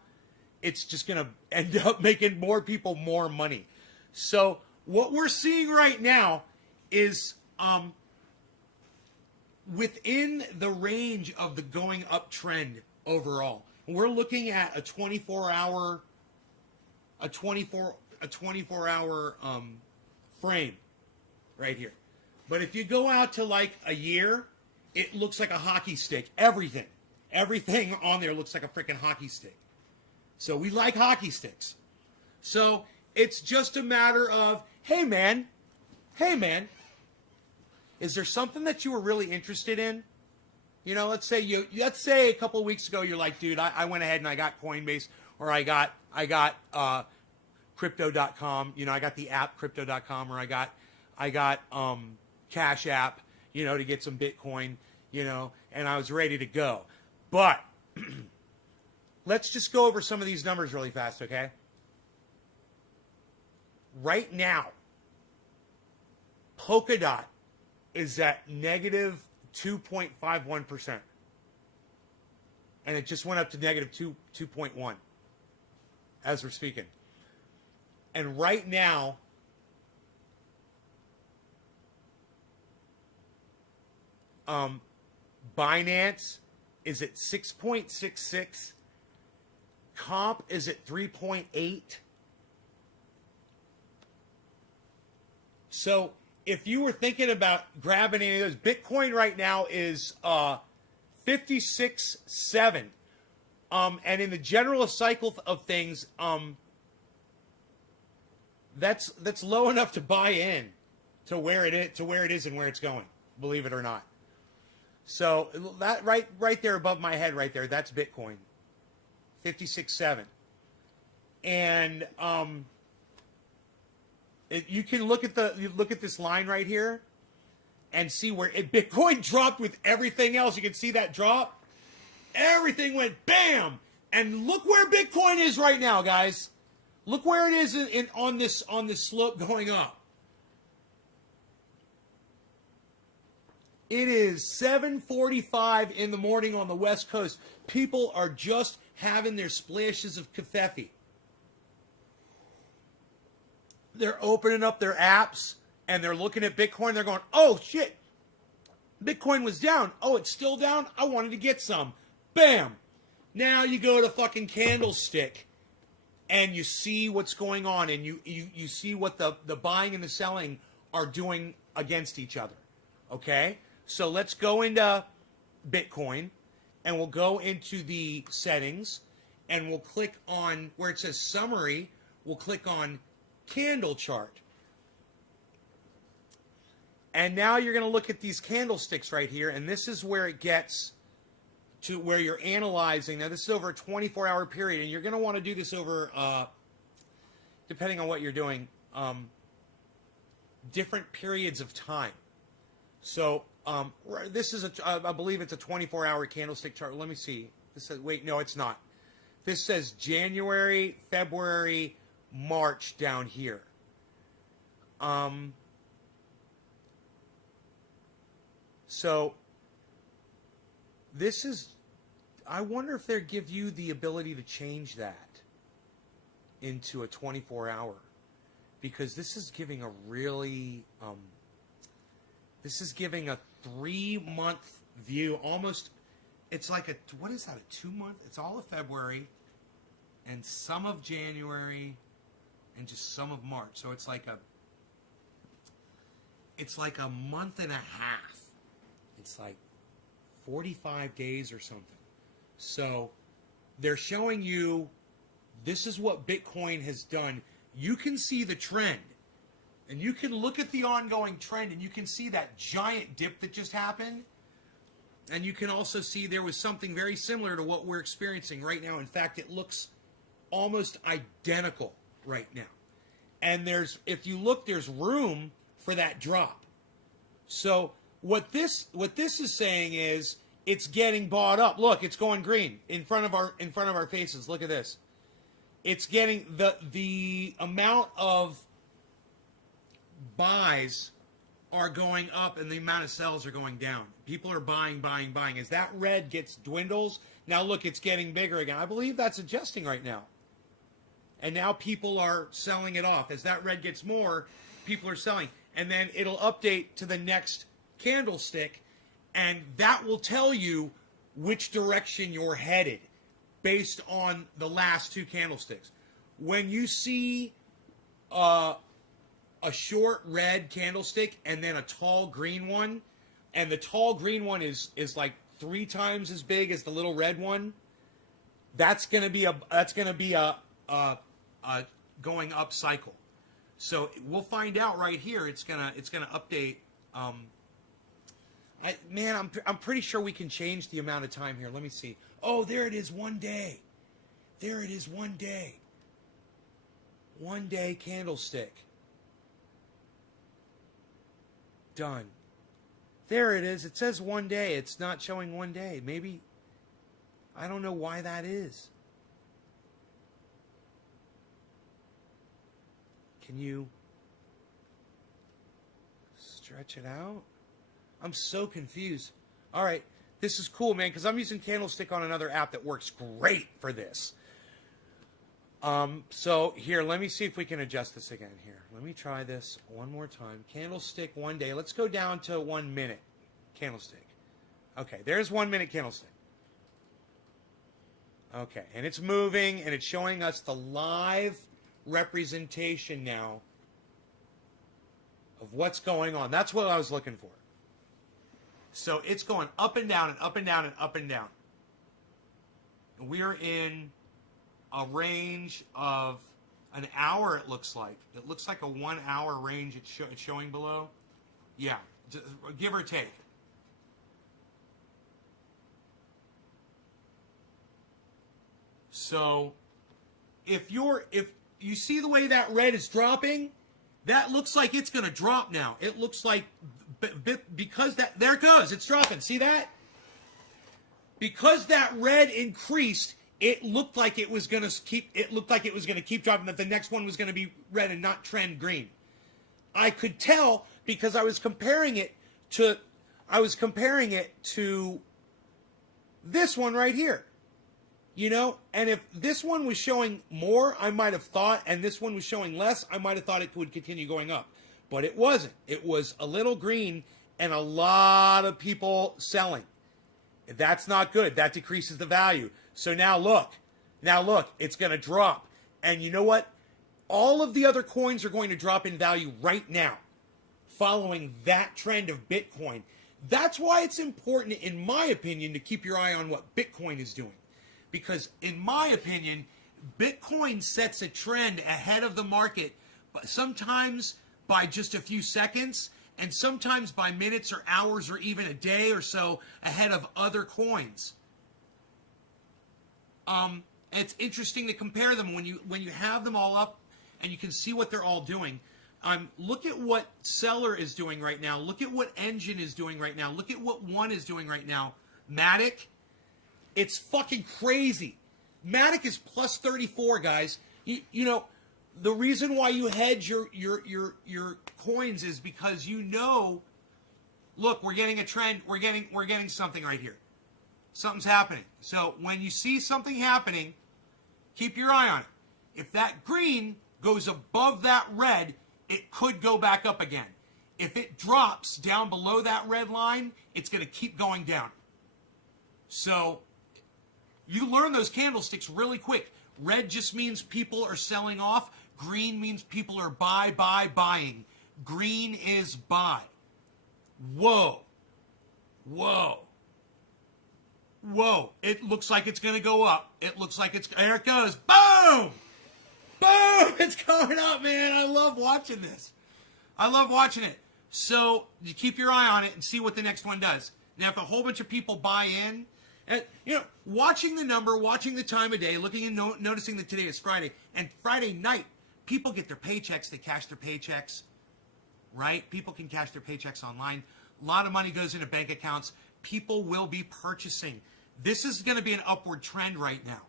it's just going to end up making more people more money. So what we're seeing right now is within the range of the going up trend overall. We're looking at a 24-hour frame right here. But if you go out to like a year, it looks like a hockey stick. Everything on there looks like a freaking hockey stick. So we like hockey sticks. So it's just a matter of, hey man, is there something that you were really interested in? Let's say a couple of weeks ago, you're like, dude, I went ahead and I got Coinbase, or I got crypto.com, I got the app crypto.com, or I got Cash App, to get some Bitcoin, and I was ready to go. But let's just go over some of these numbers really fast, okay? Right now, Polkadot is at negative 2.51%. And it just went up to negative 2.1 as we're speaking. And right now, Binance is at 6.66. Comp is at 3.8. So if you were thinking about grabbing any of those, Bitcoin right now is 56.7. And in the general cycle of things, that's low enough to buy in to where it is and where it's going, believe it or not. So that right there above my head right there, that's Bitcoin. 56.7. And you can look at this line right here and see where Bitcoin dropped with everything else. You can see that drop. Everything went bam. And look where Bitcoin is right now, guys. Look where it is on this slope going up. It is 7:45 in the morning on the West Coast. People are just having their splashes of kefefe. They're opening up their apps and they're looking at Bitcoin. They're going, oh shit, Bitcoin was down. Oh, it's still down. I wanted to get some. Bam. Now you go to fucking candlestick and you see what's going on, and you see what the buying and the selling are doing against each other. Okay? So let's go into Bitcoin, and we'll go into the settings, and we'll click on where it says summary. We'll click on candle chart. And now you're going to look at these candlesticks right here, and this is where it gets to where you're analyzing. Now, this is over a 24-hour period, and you're going to want to do this over, depending on what you're doing, different periods of time. So this is, I believe it's a 24-hour candlestick chart. Let me see. This says, wait, no, it's not. This says January, February, March down here. So this is, I wonder if they give you the ability to change that into a 24-hour, because this is giving a really, this is giving a 3-month view, almost. It's like a, what is that, a 2-month? It's all of February and some of January and just some of March. So it's like a month and a half. It's like 45 days or something. So they're showing you, this is what Bitcoin has done. You can see the trend, and you can look at the ongoing trend, and you can see that giant dip that just happened. And you can also see there was something very similar to what we're experiencing right now. In fact, it looks almost identical right now. And there's, if you look, there's room for that drop. So what this is saying is it's getting bought up. Look, it's going green in front of our faces. Look at this. It's getting the amount of buys are going up and the amount of sells are going down. People are buying. As that red dwindles, now look, it's getting bigger again. I believe that's adjusting right now. And now people are selling it off. As that red gets more, people are selling. And then it'll update to the next candlestick, and that will tell you which direction you're headed based on the last two candlesticks. When you see a short red candlestick and then a tall green one, and the tall green one is like 3 times as big as the little red one, that's going to be a going up cycle. So we'll find out right here. It's gonna update. I'm pretty sure we can change the amount of time here. Let me see. Oh, there it is. 1 day. There it is. 1 day. 1 day candlestick. Done. There it is. It says 1 day. It's not showing 1 day. Maybe, I don't know why that is. Can you stretch it out? I'm so confused. All right. This is cool, man, because I'm using Candlestick on another app that works great for this. So here, let me see if we can adjust this again here. Let me try this one more time. Candlestick 1 day. Let's go down to 1 minute candlestick. Okay, there's 1 minute candlestick. Okay, and it's moving, and it's showing us the live representation now of what's going on. That's what I was looking for. So it's going up and down and up and down and up and down. We're in a range of an hour, it looks like. It looks like a 1 hour range it's showing below. Yeah, give or take. So if you see the way that red is dropping, that looks like it's going to drop now. It looks like, because that, there it goes, it's dropping. See that? Because that red increased, it looked like it was going to keep dropping, that the next one was going to be red and not trend green. I could tell because I was comparing it to this one right here. You know, and if this one was showing more, I might have thought, and this one was showing less, I might have thought it would continue going up. But it wasn't. It was a little green and a lot of people selling. That's not good. That decreases the value. So now look, it's going to drop. And you know what? All of the other coins are going to drop in value right now, following that trend of Bitcoin. That's why it's important, in my opinion, to keep your eye on what Bitcoin is doing. Because in my opinion, Bitcoin sets a trend ahead of the market, but sometimes by just a few seconds, and sometimes by minutes or hours or even a day or so ahead of other coins. It's interesting to compare them when you have them all up and you can see what they're all doing. Look at what Seller is doing right now. Look at what Engine is doing right now. Look at what One is doing right now. Matic, it's fucking crazy. Matic is plus 34, guys. You know, the reason why you hedge your coins is because you know, look, we're getting a trend. We're getting something right here. Something's happening. So when you see something happening, keep your eye on it. If that green goes above that red, it could go back up again. If it drops down below that red line, it's going to keep going down. So you learn those candlesticks really quick. Red just means people are selling off. Green means people are buying. Green is buy. Whoa. Whoa. Whoa. It looks like it's going to go up. It looks like there it goes. Boom! Boom! It's going up, man. I love watching this. I love watching it. So you keep your eye on it and see what the next one does. Now, if a whole bunch of people buy in, and, you know, watching the number, watching the time of day, looking and noticing that today is Friday, and Friday night, people get their paychecks, they cash their paychecks, right? People can cash their paychecks online. A lot of money goes into bank accounts. People will be purchasing. This is going to be an upward trend right now.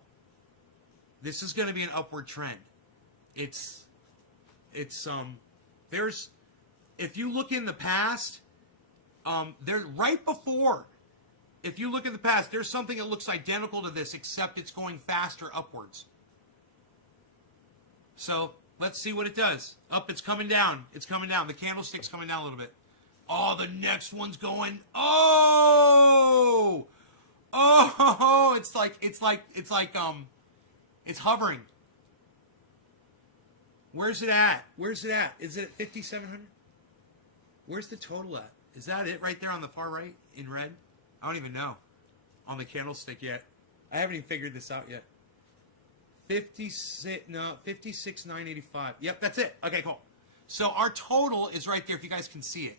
This is going to be an upward trend. There's, if you look in the past, there's right before, if you look in the past, there's something that looks identical to this, except it's going faster upwards. So let's see what it does. Up, it's coming down. It's coming down. The candlestick's coming down a little bit. Oh, the next one's going. Oh, it's hovering. Where's it at? Where's it at? Is it at 5,700? Where's the total at? Is that it right there on the far right in red? I don't even know on the candlestick yet. I haven't even figured this out yet. 56,985. Yep, that's it. Okay, cool. So our total is right there if you guys can see it.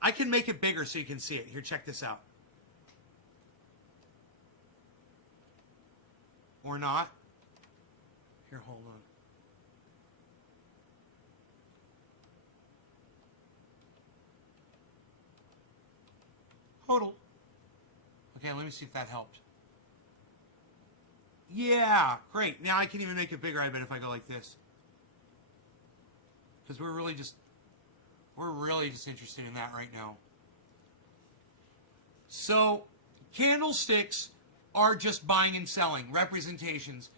I can make it bigger so you can see it. Here, check this out. Or not. Here, hold on. Hodl. Okay, let me see if that helped. Yeah, great. Now I can even make it bigger, I bet, if I go like this. Because we're really just interested in that right now. So, candlesticks are just buying and selling, representations.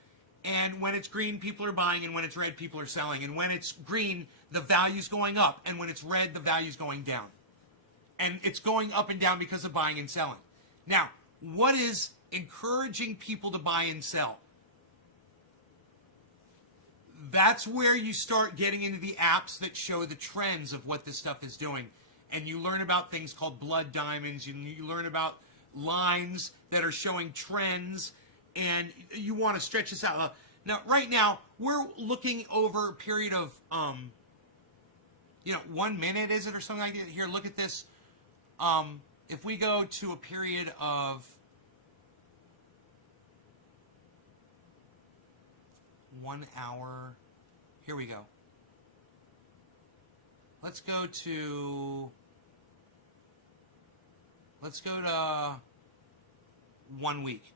And when it's green, people are buying, and when it's red, people are selling. And when it's green, the value's going up, and when it's red, the value's going down. And it's going up and down because of buying and selling. Now, what is encouraging people to buy and sell? That's where you start getting into the apps that show the trends of what this stuff is doing. And you learn about things called blood diamonds. You learn about lines that are showing trends. And you want to stretch this out. Now, right now, we're looking over a period of, 1 minute, is it, or something like that? Here, look at this. If we go to a period of 1 hour, here we go. Let's go to 1 week.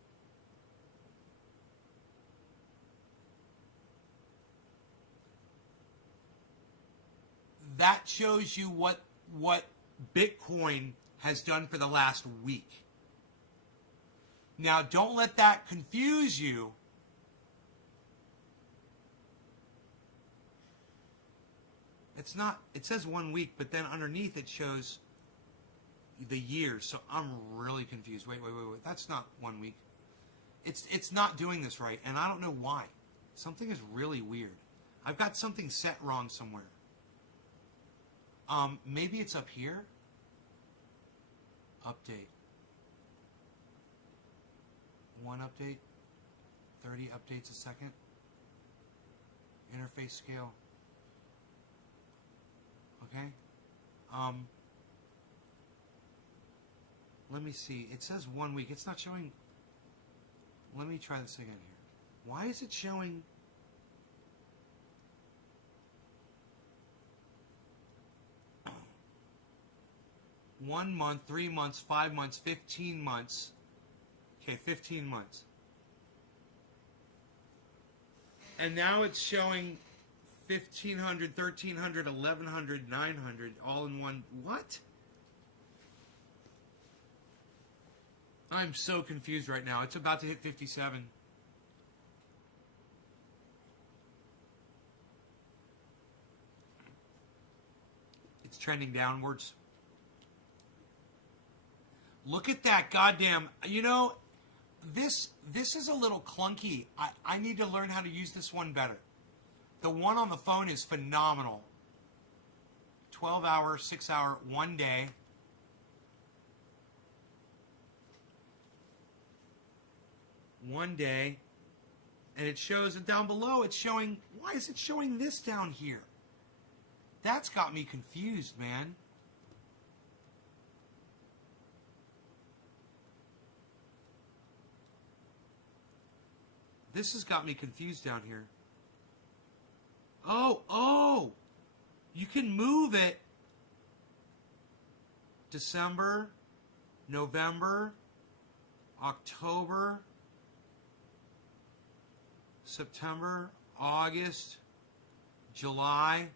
That shows you what Bitcoin has done for the last week. Now, don't let that confuse you. It's not, it says 1 week, but then underneath it shows the years. So I'm really confused. Wait. That's not 1 week. It's not doing this right, and I don't know why. Something is really weird. I've got something set wrong somewhere. Maybe it's up here. Update. 1 update. 30 updates a second. Interface scale. Okay. Let me see. It says 1 week. It's not showing. Let me try this again here. Why is it showing? One month, 3 months, 5 months, 15 months. Okay, 15 months. And now it's showing 1,500, 1,300, 1,100, 900 all in one. What? I'm so confused right now. It's about to hit 57. It's trending downwards. Look at that goddamn, you know, this is a little clunky. I need to learn how to use this one better. The one on the phone is phenomenal. 12 hour, 6 hour, 1 day. One day. And it shows it down below. It's showing, why is it showing this down here? That's got me confused, man. This has got me confused down here. Oh! You can move it. December, November, October, September, August, July,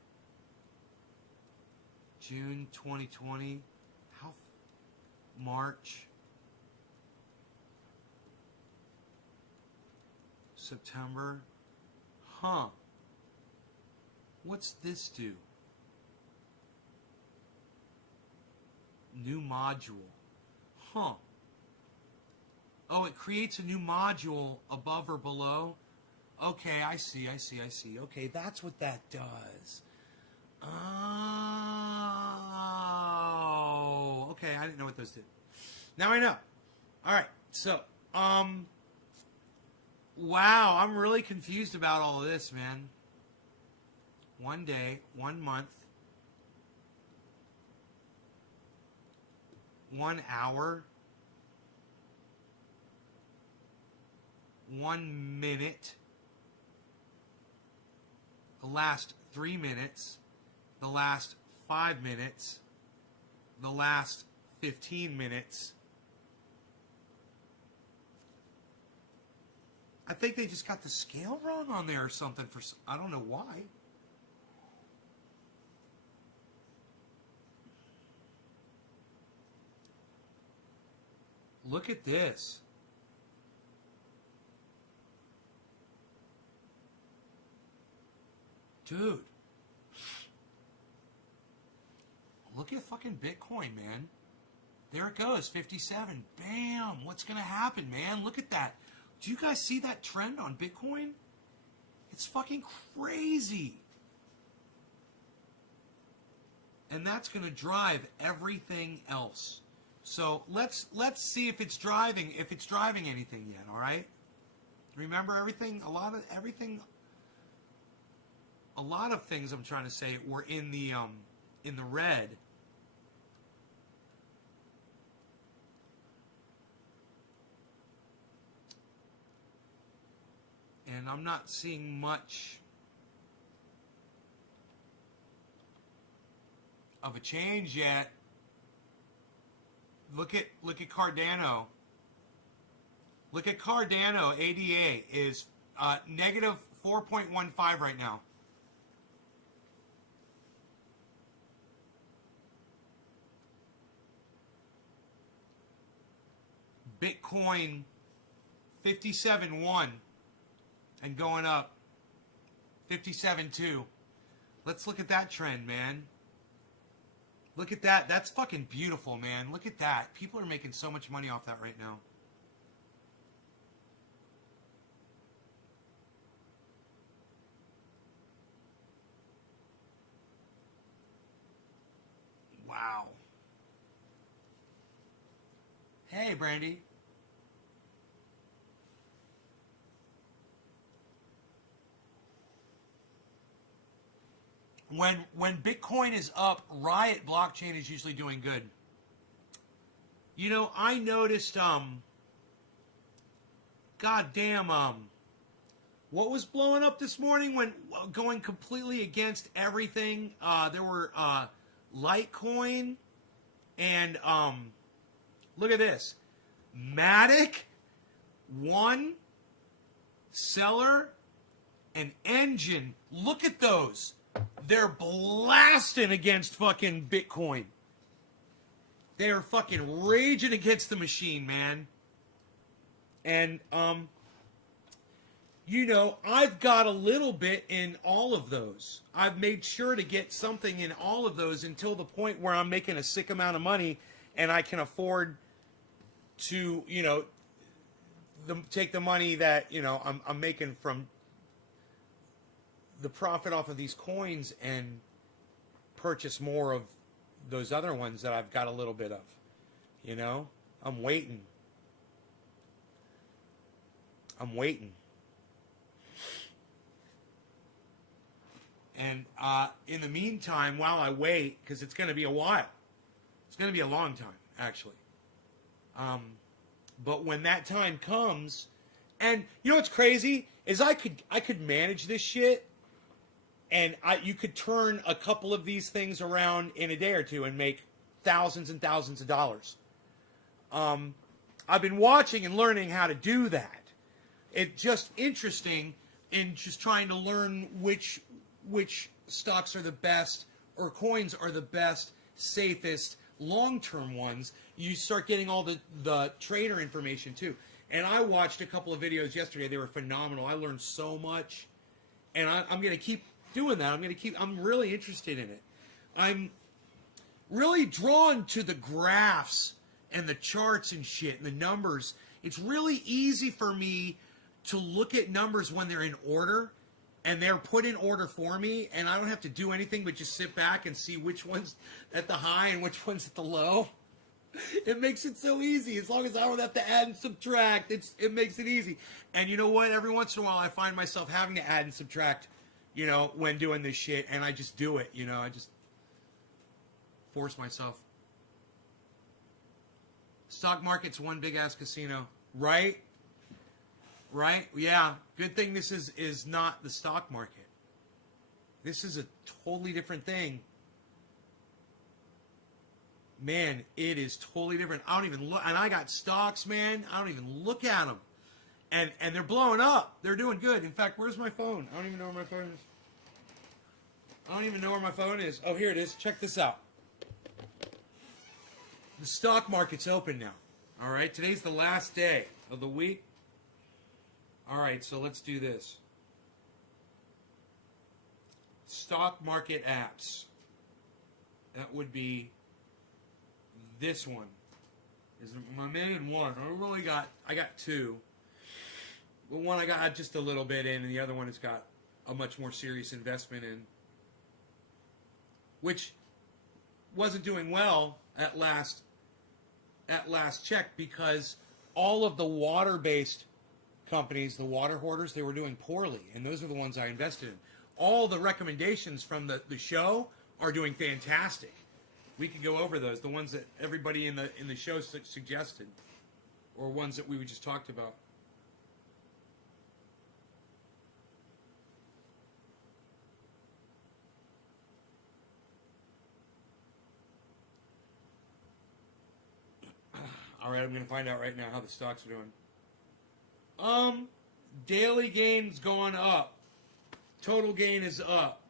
June 2020, March, September. Huh. What's this do? New module. Huh. Oh, it creates a new module above or below. Okay, I see. Okay, that's what that does. Oh, okay, I didn't know what those did. Now I know. All right, so, wow, I'm really confused about all of this, man. 1 day, 1 month, 1 hour, 1 minute, the last 3 minutes, the last 5 minutes, the last 15 minutes. I think they just got the scale wrong on there or something. I don't know why. Look at this. Dude. Look at fucking Bitcoin, man. There it goes, 57. Bam! What's going to happen, man? Look at that. Do you guys see that trend on Bitcoin? It's fucking crazy. And that's going to drive everything else. So let's see if it's driving anything yet, all right? Remember everything, a lot of things I'm trying to say were in the red. And I'm not seeing much of a change yet. Look at Cardano. Look at Cardano. ADA is negative 4.15 right now. Bitcoin 57.1 and going up 57.2. Let's look at that trend, man. Look at that. That's fucking beautiful, man. Look at that. People are making so much money off that right now. Wow. Hey, Brandy. When Bitcoin is up, Riot blockchain is usually doing good. You know, I noticed goddamn what was blowing up this morning when going completely against everything. There were Litecoin and look at this. Matic, One, Seller, and Engine. Look at those. They're blasting against fucking Bitcoin. They are fucking raging against the machine, man. And, you know, I've got a little bit in all of those. I've made sure to get something in all of those until the point where I'm making a sick amount of money and I can afford to, you know, take the money that, you know, I'm making from the profit off of these coins and purchase more of those other ones that I've got a little bit of. You know? I'm waiting. And in the meantime, while I wait, because it's going to be a while. It's going to be a long time, actually. But when that time comes, and you know what's crazy is I could manage this shit. And you could turn a couple of these things around in a day or two and make thousands and thousands of dollars. I've been watching and learning how to do that. It's just interesting in just trying to learn which stocks are the best or coins are the best, safest, long-term ones. You start getting all the trader information too. And I watched a couple of videos yesterday. They were phenomenal. I learned so much. And I'm going to keep doing that. I'm really interested in it. I'm really drawn to the graphs and the charts and shit and the numbers. It's really easy for me to look at numbers when they're in order and they're put in order for me, and I don't have to do anything but just sit back and see which one's at the high and which one's at the low. It makes it so easy. As long as I don't have to add and subtract, it makes it easy. And you know what? Every once in a while I find myself having to add and subtract, you know, when doing this shit, and I just do it, you know, I just force myself. Stock market's one big ass casino, right? Right? Yeah. Good thing this is not the stock market. This is a totally different thing. Man, it is totally different. I don't even look, and I got stocks, man. I don't even look at them. And they're blowing up. They're doing good. In fact, where's my phone? I don't even know where my phone is. Oh, here it is. Check this out. The stock market's open now. All right. Today's the last day of the week. All right. So let's do this. Stock market apps. That would be this one. Is my main one. I got two. The one I got just a little bit in, and the other one has got a much more serious investment in, which wasn't doing well at last check, because all of the water-based companies, the water hoarders, they were doing poorly, and those are the ones I invested in. All the recommendations from the show are doing fantastic. We could go over those, the ones that everybody in the show suggested, or ones that we just talked about. All right, I'm going to find out right now how the stocks are doing. Daily gain's gone up. Total gain is up.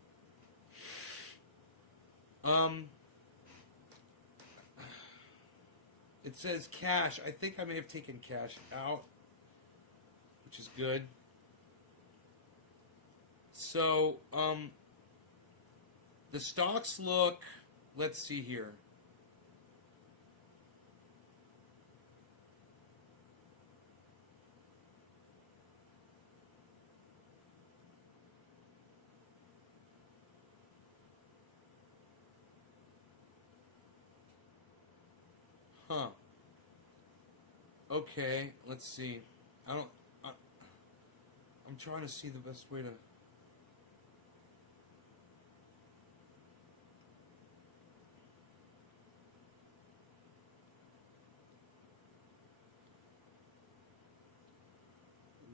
It says cash. I think I may have taken cash out, which is good. So, the stocks look let's see here. Huh. Okay, let's see. I don't. I, I'm trying to see the best way to.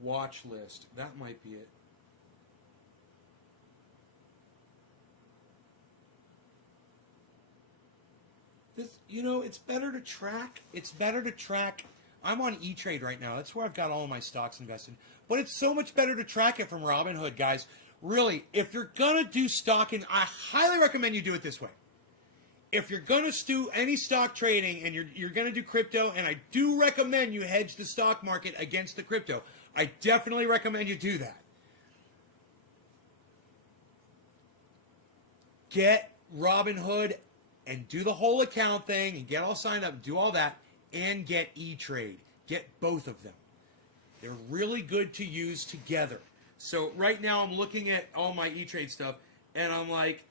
Watch list. That might be it. This, it's better to track. It's better to track. I'm on E-Trade right now. That's where I've got all of my stocks invested. But it's so much better to track it from Robinhood, guys. Really, if you're going to do stocking, I highly recommend you do it this way. If you're going to do any stock trading and you're going to do crypto, and I do recommend you hedge the stock market against the crypto. I definitely recommend you do that. Get Robinhood and do the whole account thing and get all signed up, do all that, and get E-Trade. Get both of them. They're really good to use together. So right now I'm looking at all my E-Trade stuff, and I'm like,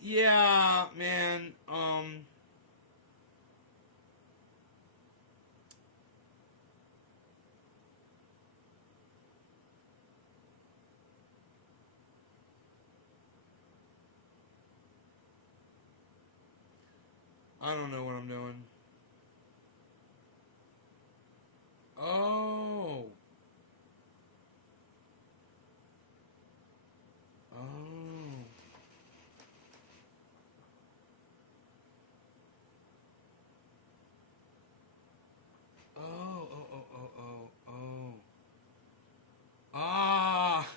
yeah, man, I don't know what I'm doing. Oh. Oh. Oh, oh, oh, oh, oh, oh. Ah.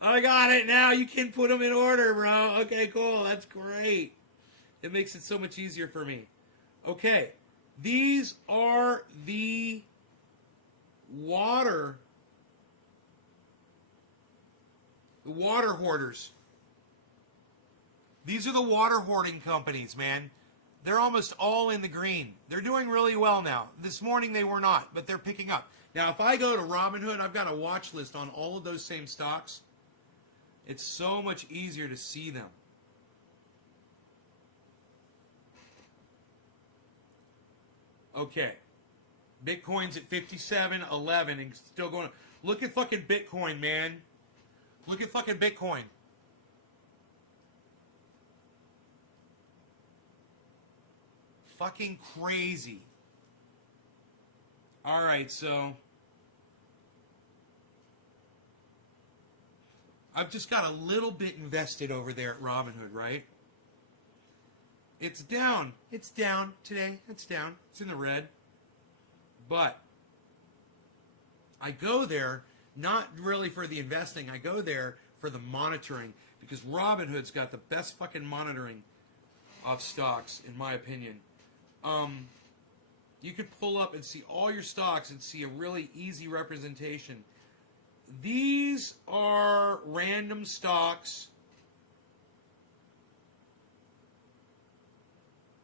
I got it now. You can put them in order, bro. Okay, cool. That's great. It makes it so much easier for me. Okay. These are the water hoarders. These are the water hoarding companies, man. They're almost all in the green. They're doing really well now. This morning they were not, but they're picking up. Now, if I go to Robinhood, I've got a watch list on all of those same stocks. It's so much easier to see them. Okay. Bitcoin's at 57.11 and still going. Look at fucking Bitcoin, man. Look at fucking Bitcoin. Fucking crazy. All right, so I've just got a little bit invested over there at Robinhood, right? It's down. It's down today. It's down. It's in the red. But I go there not really for the investing. I go there for the monitoring because Robinhood's got the best fucking monitoring of stocks, in my opinion. You could pull up and see all your stocks and see a really easy representation. These are random stocks.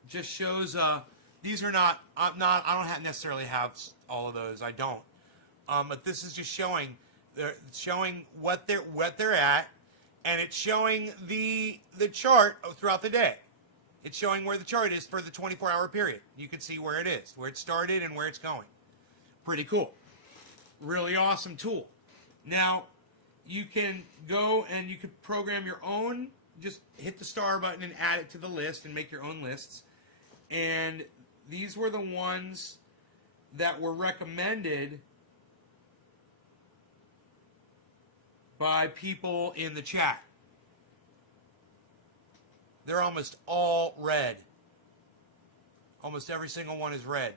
Just shows these are not I don't necessarily have all of those. I don't. But this is just showing what they're at, and it's showing the chart throughout the day. It's showing where the chart is for the 24-hour period. You can see where it is, where it started and where it's going. Pretty cool. Really awesome tool. Now, you can go and you can program your own. Just hit the star button and add it to the list and make your own lists. And these were the ones that were recommended by people in the chat. They're almost all red. Almost every single one is red.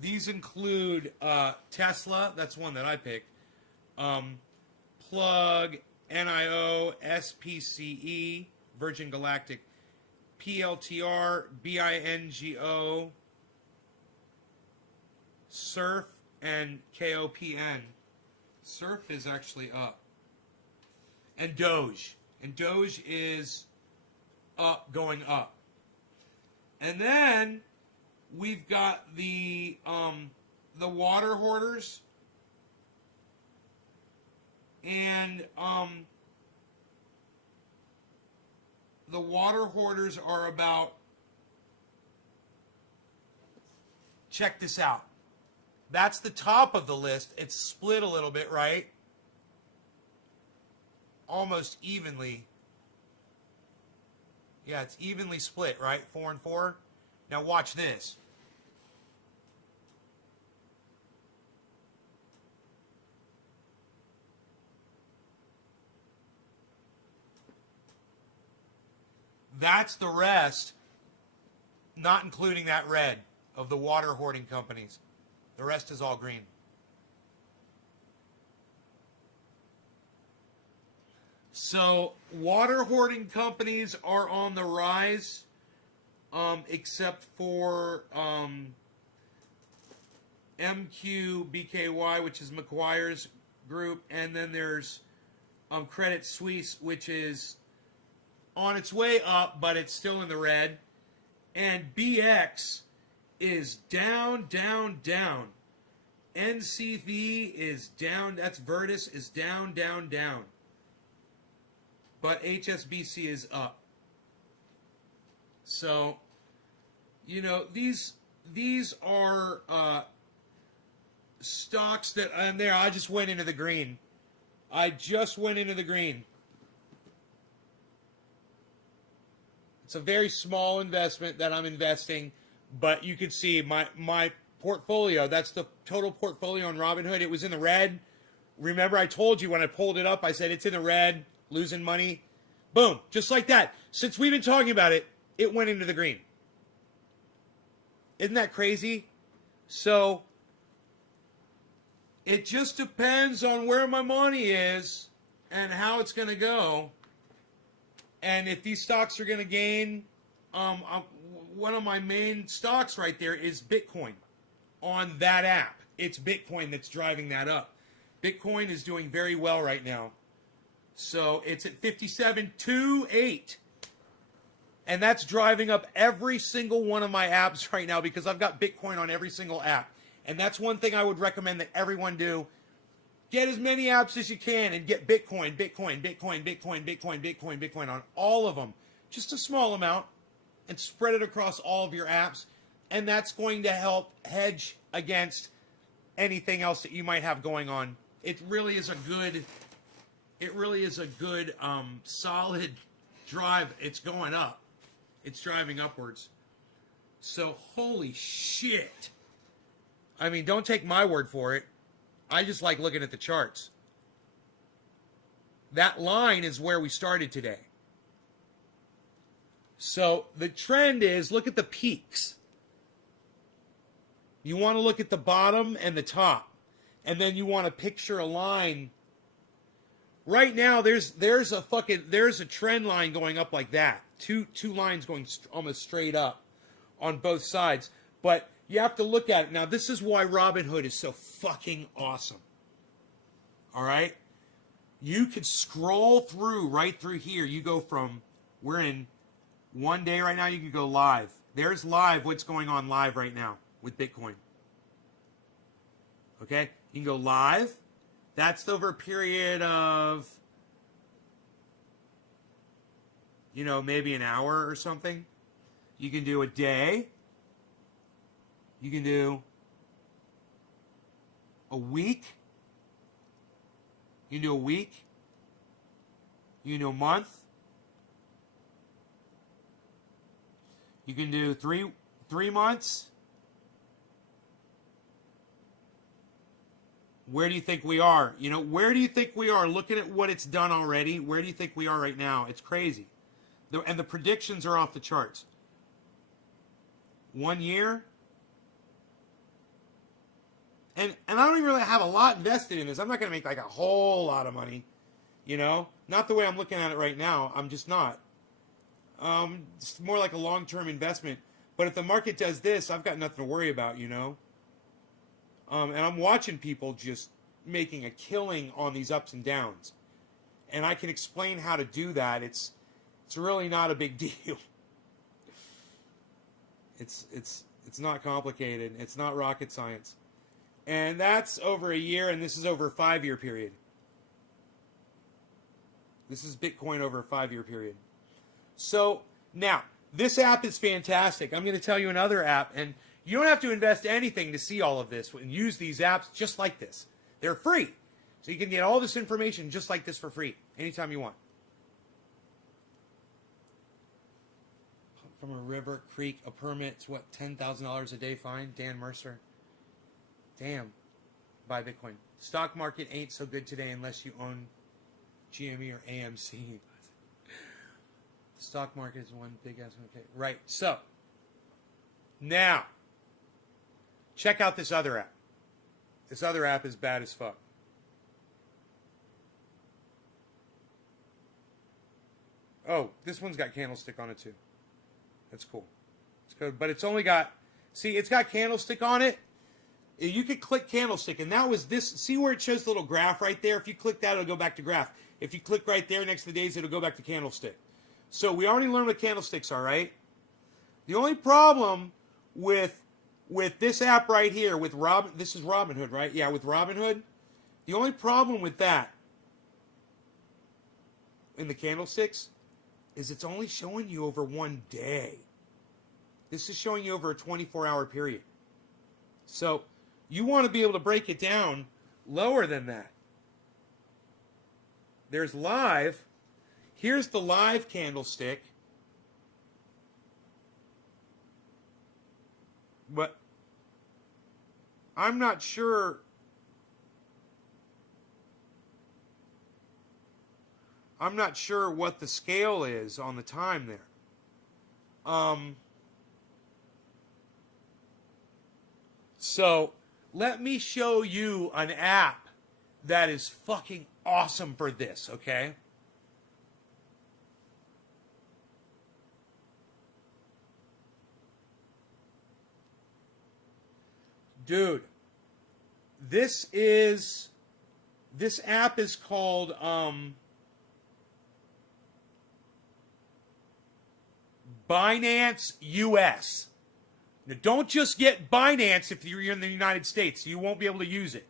These include Tesla. That's one that I picked. Plug, NIO, SPCE, Virgin Galactic, PLTR, BINGO, Surf, and KOPN. Surf is actually up. and Doge. And Doge is up, going up. And then we've got the water hoarders. And the water hoarders are about, check this out. That's the top of the list. It's split a little bit, right? Almost evenly. Yeah, it's evenly split, right? 4 and 4. Now watch this. That's the rest, not including that red of the water hoarding companies. The rest is all green. So water hoarding companies are on the rise, except for MQBKY, which is McGuire's group, and then there's Credit Suisse, which is on its way up, but it's still in the red. And BX is down, down, down. NCV is down. That's Virtus is down, down, down. But HSBC is up. So, you know, these are stocks that, and there, I just went into the green. I just went into the green. It's a very small investment that I'm investing, but you can see my portfolio, that's the total portfolio on Robinhood. It was in the red. Remember, I told you when I pulled it up, I said it's in the red, losing money. Boom, just like that. Since we've been talking about it, it went into the green. Isn't that crazy? So, it just depends on where my money is and how it's going to go. And if these stocks are going to gain, one of my main stocks right there is Bitcoin on that app. It's Bitcoin that's driving that up. Bitcoin is doing very well right now. So it's at 57.28. And that's driving up every single one of my apps right now because I've got Bitcoin on every single app. And that's one thing I would recommend that everyone do. Get as many apps as you can and get Bitcoin, Bitcoin, Bitcoin, Bitcoin, Bitcoin, Bitcoin, Bitcoin on all of them. Just a small amount and spread it across all of your apps. And that's going to help hedge against anything else that you might have going on. It really is a good, solid drive. It's going up. It's driving upwards. So, holy shit. I mean, don't take my word for it. I just like looking at the charts. That line is where we started today. So the trend is, look at the peaks. You want to look at the bottom and the top. And then you want to picture a line. Right now, there's a trend line going up like that. Two lines going almost straight up on both sides. But you have to look at it. Now, this is why Robinhood is so fucking awesome. All right? You could scroll through right through here. You go from, we're in one day right now, you could go live. There's live, what's going on live right now with Bitcoin. Okay? You can go live. That's over a period of, maybe an hour or something. You can do a day. You can do a week. You can do a week. You can do a month. You can do three months. Where do you think we are? Where do you think we are? Looking at what it's done already, where do you think we are right now? It's crazy. And the predictions are off the charts. 1 year. And I don't even really have a lot invested in this. I'm not going to make like a whole lot of money. Not the way I'm looking at it right now. I'm just not. It's more like a long-term investment. But if the market does this, I've got nothing to worry about, And I'm watching people just making a killing on these ups and downs. and I can explain how to do that. It's really not a big deal. It's not complicated. It's not rocket science. And that's over a year, and this is over a 5-year period. This is Bitcoin over a 5-year period. So now, this app is fantastic. I'm going to tell you another app, and you don't have to invest anything to see all of this and use these apps just like this. They're free. So you can get all this information just like this for free anytime you want. From a river, creek, a permit, it's what, $10,000 a day fine? Dan Mercer. Damn. Buy Bitcoin. Stock market ain't so good today unless you own GME or AMC. The stock market is one big ass. Okay, right. So, now, check out this other app. This other app is bad as fuck. Oh, this one's got candlestick on it too. That's cool. It's good, but it's only got, see, it's got candlestick on it. You could click candlestick, and that was this. See where it shows the little graph right there? If you click that, it'll go back to graph. If you click right there next to the days, it'll go back to candlestick. So we already learned what candlesticks are, right? The only problem with this app right here, with this is Robinhood, right? Yeah, with Robinhood. The only problem with that in the candlesticks is it's only showing you over one day. This is showing you over a 24-hour period. So you want to be able to break it down lower than that. There's live. Here's the live candlestick. But I'm not sure. I'm not sure what the scale is on the time there. So let me show you an app that is fucking awesome for this, okay? Dude, this app is called Binance US. Now, don't just get Binance if you're in the United States. You won't be able to use it.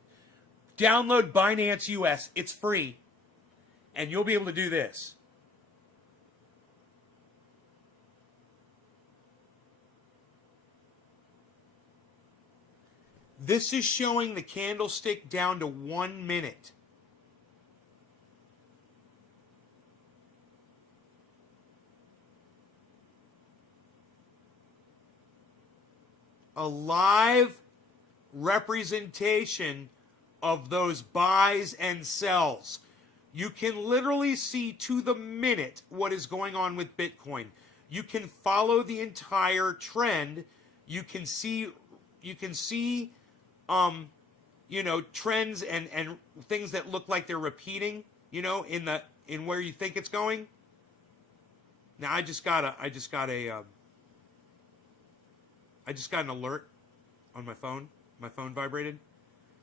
Download Binance US. It's free. And you'll be able to do this. This is showing the candlestick down to 1 minute. A live representation of those buys and sells. You can literally see to the minute what is going on with Bitcoin. You can follow the entire trend. You can see trends and things that look like they're repeating, in where you think it's going. Now I just got an alert on my phone. My phone vibrated.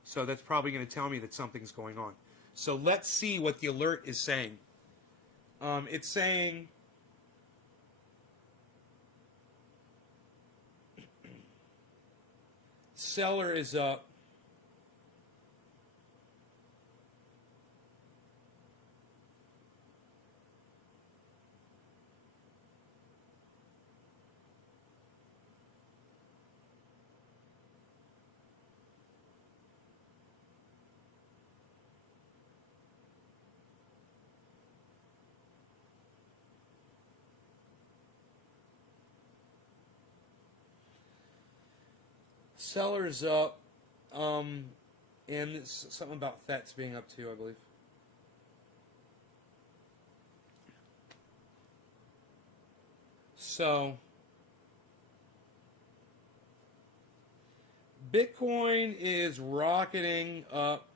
So that's probably going to tell me that something's going on. So let's see what the alert is saying. It's saying seller is up. Seller's up, and it's something about FETs being up too, I believe. So, Bitcoin is rocketing up.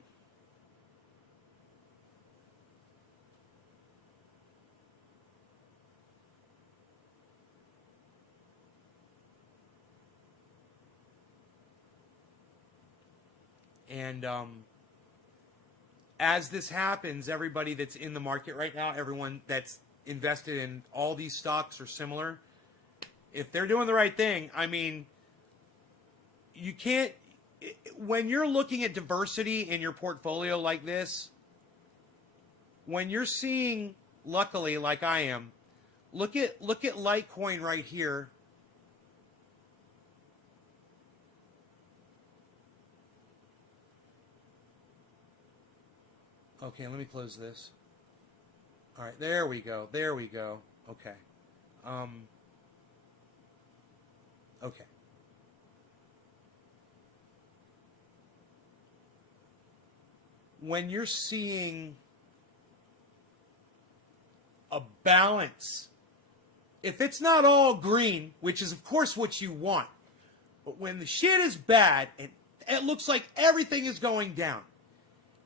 And as this happens, everybody that's in the market right now, everyone that's invested in all these stocks or similar, if they're doing the right thing, I mean, you can't, when you're looking at diversity in your portfolio like this, when you're seeing, luckily, like I am, look at Litecoin right here. Okay, let me close this. All right, there we go. There we go. Okay. Okay. When you're seeing a balance, if it's not all green, which is of course what you want, but when the shit is bad and it looks like everything is going down,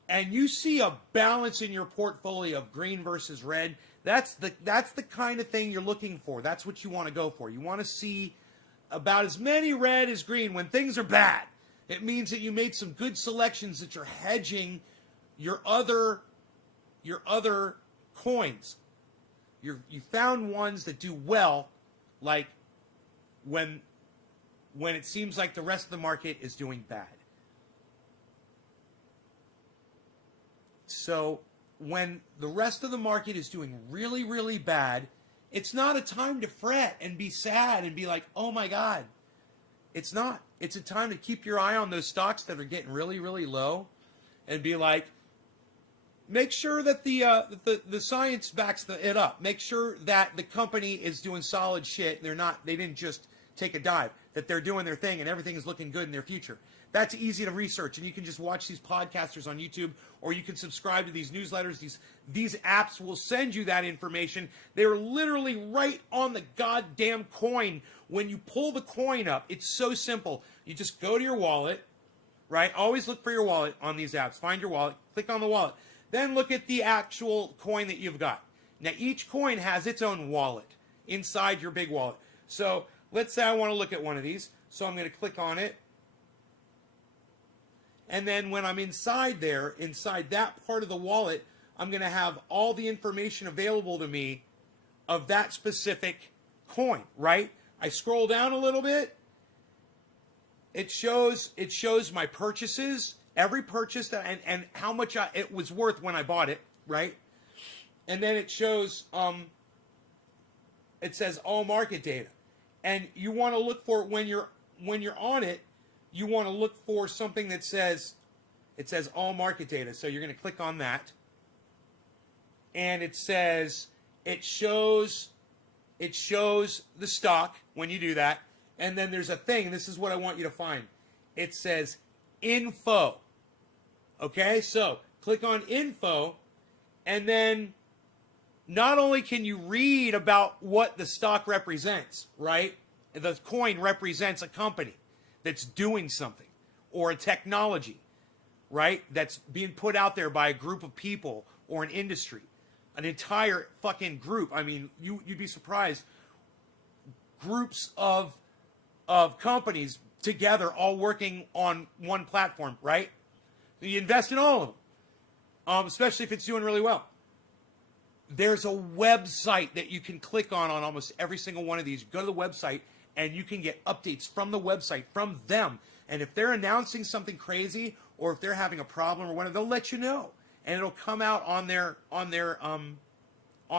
and you see a balance in your portfolio of green versus red, that's the kind of thing you're looking for. That's what you want to go for. You want to see about as many red as green when things are bad. It means that you made some good selections, that you're hedging your other coins. You found ones that do well, like when it seems like the rest of the market is doing bad. So when the rest of the market is doing really, really bad, it's not a time to fret and be sad and be like, oh my God. It's not. It's a time to keep your eye on those stocks that are getting really, really low and be like, make sure that the science backs it up. Make sure that the company is doing solid shit. They didn't just take a dive, that they're doing their thing and everything is looking good in their future. That's easy to research, and you can just watch these podcasters on YouTube, or you can subscribe to these newsletters. These apps will send you that information. They're literally right on the goddamn coin. When you pull the coin up, it's so simple. You just go to your wallet, right? Always look for your wallet on these apps. Find your wallet, click on the wallet. Then look at the actual coin that you've got. Now, each coin has its own wallet inside your big wallet. So let's say I want to look at one of these. So I'm going to click on it. And then when I'm inside that part of the wallet, I'm going to have all the information available to me of that specific coin, right? I scroll down a little bit. It shows my purchases, every purchase and how much it was worth when I bought it, right? And then it shows, it says all market data. And you want to look for, when you're on it, you want to look for something that says, it says all market data. So you're going to click on that. And it says, it shows the stock when you do that. And then there's a thing, this is what I want you to find. It says info. Okay, so click on info, and then not only can you read about what the stock represents, right? The coin represents a company that's doing something, or a technology, right? That's being put out there by a group of people or an industry, an entire fucking group. I mean, you'd be surprised. Groups of companies together, all working on one platform, right? You invest in all of them, especially if it's doing really well. There's a website that you can click on almost every single one of these. You go to the website, and you can get updates from the website, from them. And if they're announcing something crazy, or if they're having a problem or whatever, they'll let you know. And it'll come out on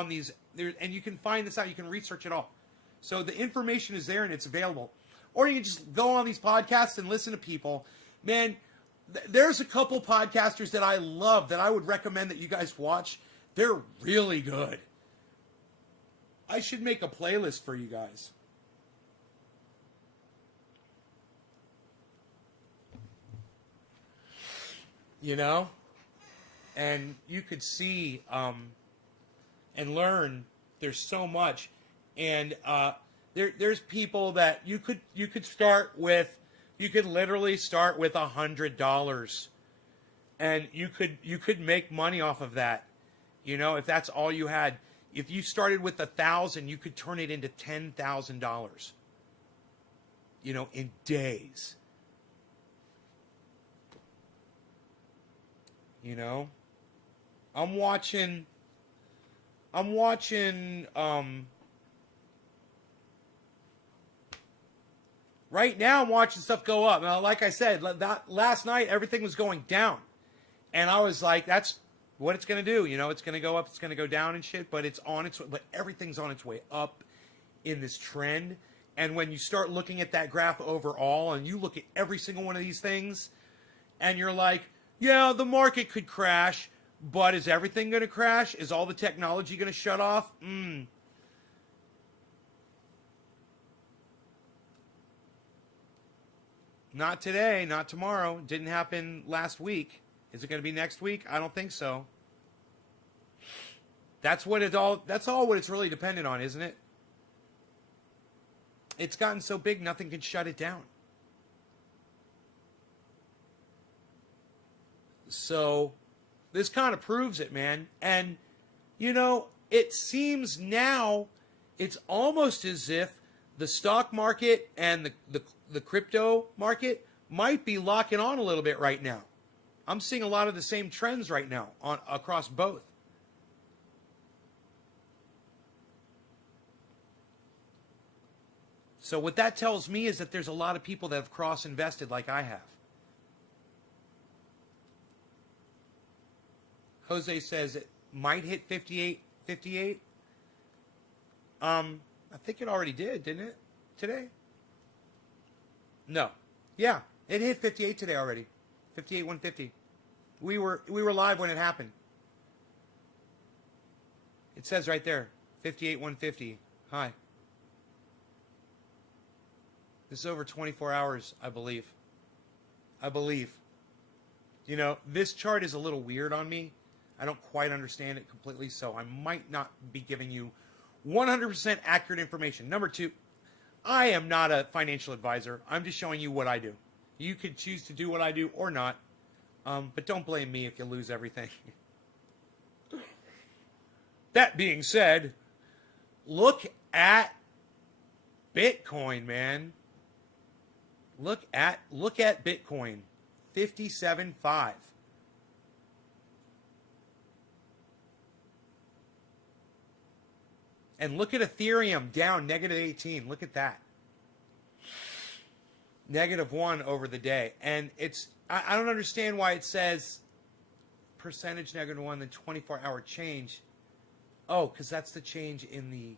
these, and you can find this out. You can research it all. So the information is there and it's available. Or you can just go on these podcasts and listen to people. Man, there's a couple podcasters that I love that I would recommend that you guys watch. They're really good. I should make a playlist for you guys. You know? And you could see and learn. There's so much. And there's people that you could start with. You could literally start with $100, and you could make money off of that. You know, if that's all you had. If you started with 1,000, you could turn it into $10,000. You know, in days. You know, I'm watching right now I'm watching stuff go up. Now, like I said, last night everything was going down. And I was like, that's what it's going to do. You know, it's going to go up, it's going to go down and shit, but but everything's on its way up in this trend. And when you start looking at that graph overall and you look at every single one of these things and you're like, yeah, the market could crash, but is everything going to crash? Is all the technology going to shut off? Not today, not tomorrow. Didn't happen last week. Is it going to be next week? I don't think so. That's all what it's really dependent on, isn't it? It's gotten so big, nothing can shut it down. So, this kind of proves it, man. And, you know, it seems now it's almost as if the stock market and the crypto market might be locking on a little bit right now. I'm seeing a lot of the same trends right now across both. So what that tells me is that there's a lot of people that have cross-invested like I have. Jose says it might hit 58. I think it already did, didn't it? Today? No. Yeah, it hit 58 today already. 58,150. We were live when it happened. It says right there, 58,150. Hi. This is over 24 hours, I believe. You know, this chart is a little weird on me. I don't quite understand it completely, so I might not be giving you 100% accurate information. Number two, I am not a financial advisor. I'm just showing you what I do. You could choose to do what I do or not, but don't blame me if you lose everything. That being said, look at Bitcoin, man. Look at Bitcoin, 57.5. And look at Ethereum down -18. Look at that. -1 over the day. And I don't understand why it says percentage -1, then 24-hour change. Oh, because that's the change in the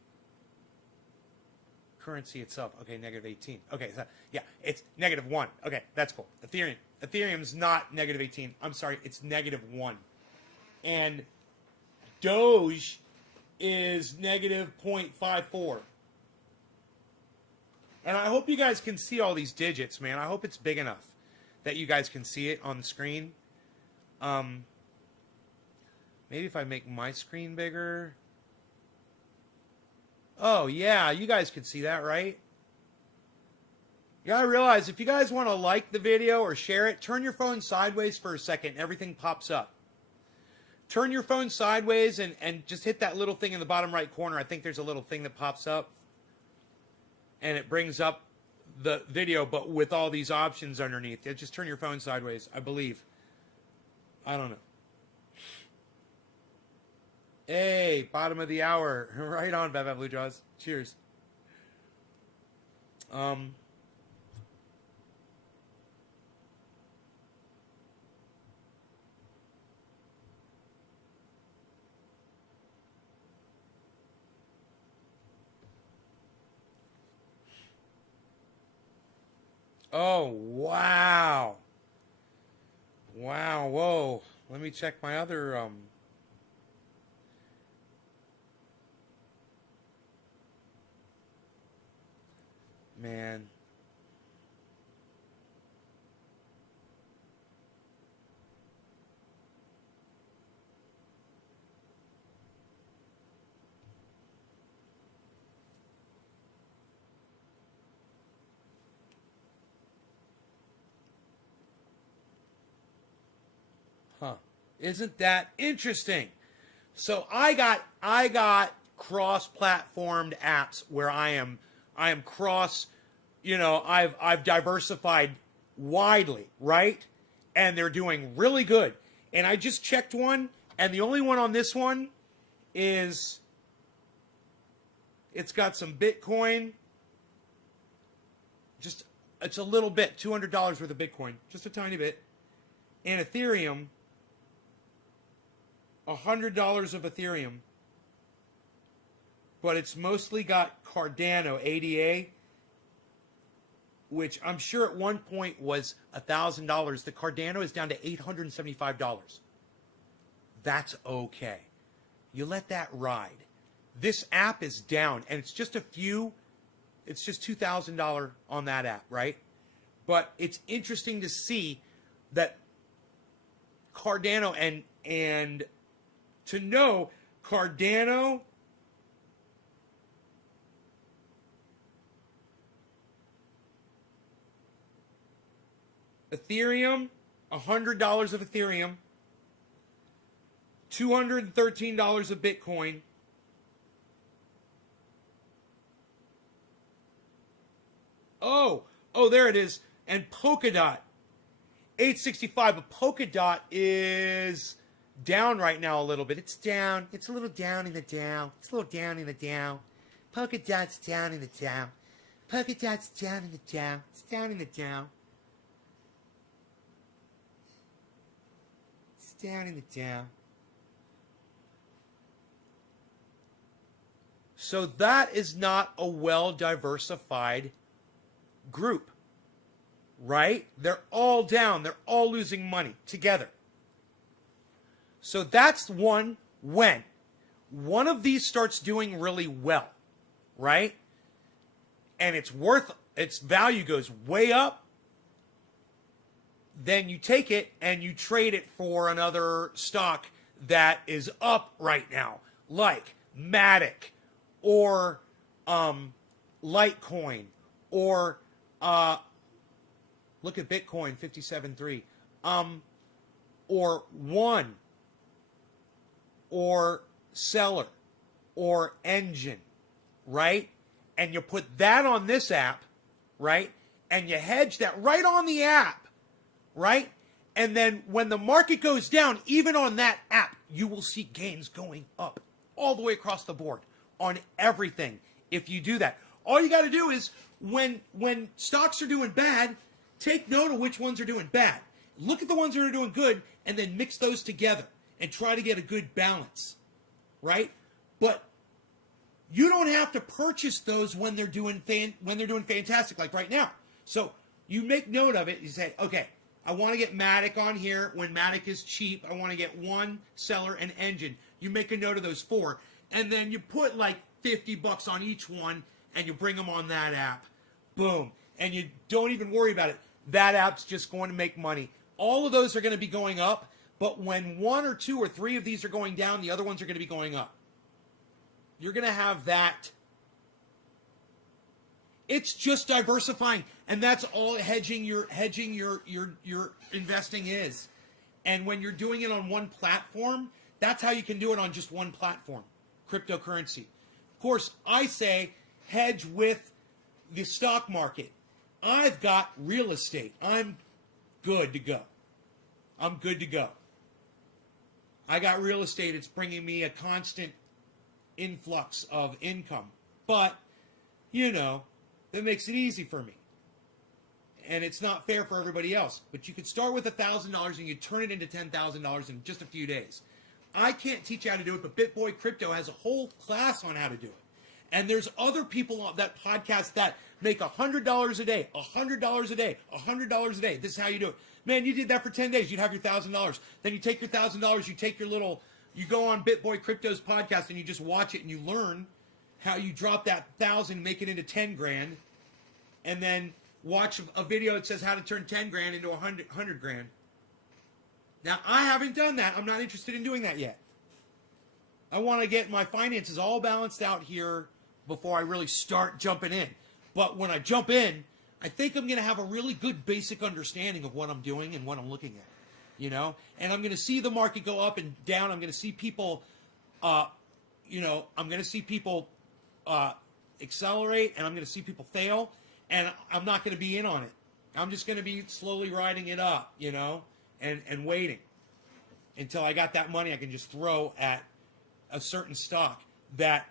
currency itself. Okay, -18. Okay, so, yeah, it's -1. Okay, that's cool. Ethereum's not -18. I'm sorry, it's -1. And Doge is -0.54. And I hope you guys can see all these digits, man. I hope it's big enough that you guys can see it on the screen. Maybe if I make my screen bigger. Oh, yeah, you guys can see that, right? You gotta realize, if you guys want to like the video or share it, turn your phone sideways for a second. Everything pops up. Turn your phone sideways and just hit that little thing in the bottom right corner. I think there's a little thing that pops up. And it brings up the video, but with all these options underneath. Just turn your phone sideways, I believe. I don't know. Hey, bottom of the hour. Right on, Bad Blue Jaws. Cheers. Oh, wow. Wow, whoa. Let me check my other, man. Huh. Isn't that interesting? So I got cross-platformed apps where I am cross, you know, I've diversified widely, right? And they're doing really good. And I just checked one And the only one on this one is it's got some Bitcoin. Just, it's a little bit, $200 worth of Bitcoin. Just a tiny bit. And Ethereum, $100 of Ethereum. But it's mostly got Cardano, ADA, which I'm sure at one point was $1,000. The Cardano is down to $875. That's okay. You let that ride. This app is down, and it's just it's just $2,000 on that app, right? But it's interesting to see that Cardano and to know Cardano, Ethereum, $100 of Ethereum, $213 of Bitcoin, there it is, and Polkadot, 865, but Polkadot is down right now a little bit. It's down. It's a little down in the down. It's a little down in the down. Polkadot's down in the down. Polkadot's down in the down. It's down in the down. It's down in the down. So that is not a well-diversified group, right? They're all down. They're all losing money together. So that's one when one of these starts doing really well, right? And its value goes way up, then you take it and you trade it for another stock that is up right now, like Matic or Litecoin or look at Bitcoin 57.3 or One or Seller or Engine, right? And you put that on this app, right? And you hedge that right on the app, right? And then when the market goes down, even on that app, you will see gains going up all the way across the board on everything if you do that. All you got to do is when stocks are doing bad, take note of which ones are doing bad. Look at the ones that are doing good and then mix those together and try to get a good balance, right? But you don't have to purchase those when they're doing fantastic, like right now. So you make note of it. You say, okay, I want to get Matic on here when Matic is cheap. I want to get One, Seller, and Engine. You make a note of those four, and then you put like $50 on each one, and you bring them on that app. Boom. And you don't even worry about it. That app's just going to make money. All of those are going to be going up, but when one or two or three of these are going down, the other ones are going to be going up. You're going to have that. It's just diversifying, and that's all hedging your investing is. And when you're doing it on one platform, that's how you can do it on just one platform, cryptocurrency. Of course, I say hedge with the stock market. I've got real estate. I'm good to go. I'm good to go. I got real estate. It's bringing me a constant influx of income. But, you know, that makes it easy for me. And it's not fair for everybody else. But you could start with $1,000 and you turn it into $10,000 in just a few days. I can't teach you how to do it, but BitBoy Crypto has a whole class on how to do it. And there's other people on that podcast that make $100 a day, $100 a day, $100 a day. This is how you do it. Man, you did that for 10 days. You'd have your $1,000. Then you take your $1,000, you go on BitBoy Crypto's podcast and you just watch it and you learn how you drop that 1,000, make it into 10 grand, and then watch a video that says how to turn 10 grand into 100 grand. Now, I haven't done that. I'm not interested in doing that yet. I want to get my finances all balanced out here before I really start jumping in. But when I jump in, I think I'm going to have a really good basic understanding of what I'm doing and what I'm looking at, you know? And I'm going to see the market go up and down. I'm going to see people, I'm going to see people accelerate, and I'm going to see people fail, and I'm not going to be in on it. I'm just going to be slowly riding it up, you know, and waiting. until I got that money I can just throw at a certain stock. That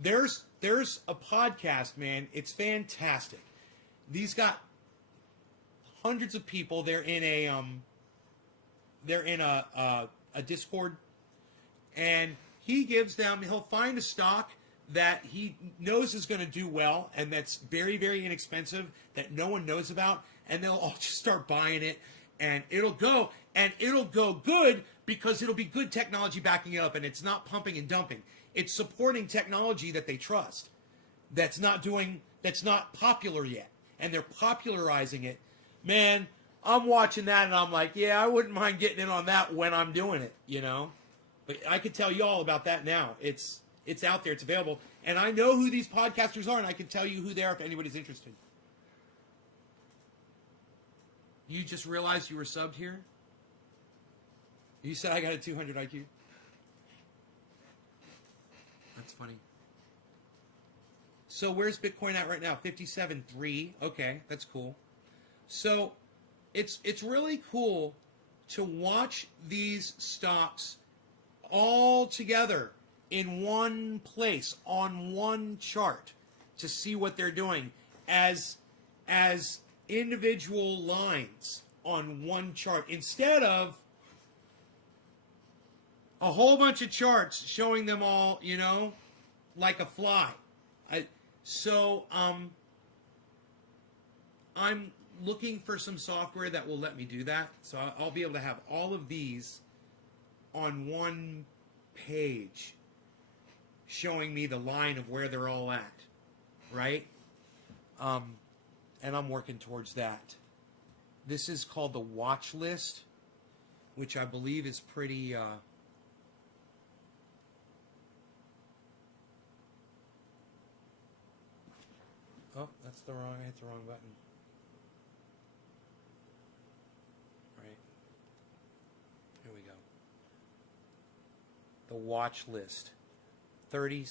there's a podcast, man. It's fantastic. These got hundreds of people. They're in a Discord, and he'll find a stock that he knows is going to do well and that's very, very inexpensive that no one knows about, and they'll all just start buying it, and it'll go good because it'll be good technology backing it up, and it's not pumping and dumping. It's supporting technology that they trust. That's not popular yet, and they're popularizing it. Man, I'm watching that and I'm like, yeah, I wouldn't mind getting in on that when I'm doing it, you know? But I could tell you all about that now. It's out there, it's available. And I know who these podcasters are, and I can tell you who they are if anybody's interested. You just realized you were subbed here? You said I got a 200 IQ? That's funny. So where's Bitcoin at right now? 57.3. Okay, that's cool. So it's really cool to watch these stocks all together in one place on one chart to see what they're doing as individual lines on one chart instead of a whole bunch of charts showing them all, you know, like a fly. I'm looking for some software that will let me do that. So I'll be able to have all of these on one page showing me the line of where they're all at, right? And I'm working towards that. This is called the watch list, which I believe is pretty... Oh, that's I hit the wrong button. Right. Here we go. The watch list. 30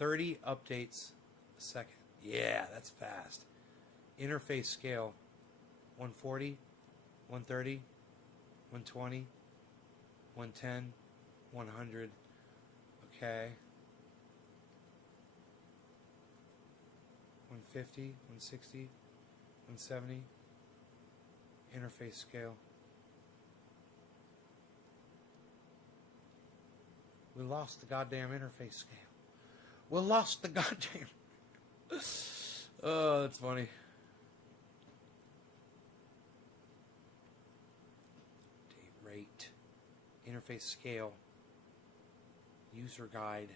updates a second. Yeah, that's fast. Interface scale. 140, 130, 120, 110, 100. Okay. 150, 160, 170. Interface scale. We lost the goddamn interface scale. We lost the goddamn... Oh, that's funny. Date rate. Interface scale. User guide.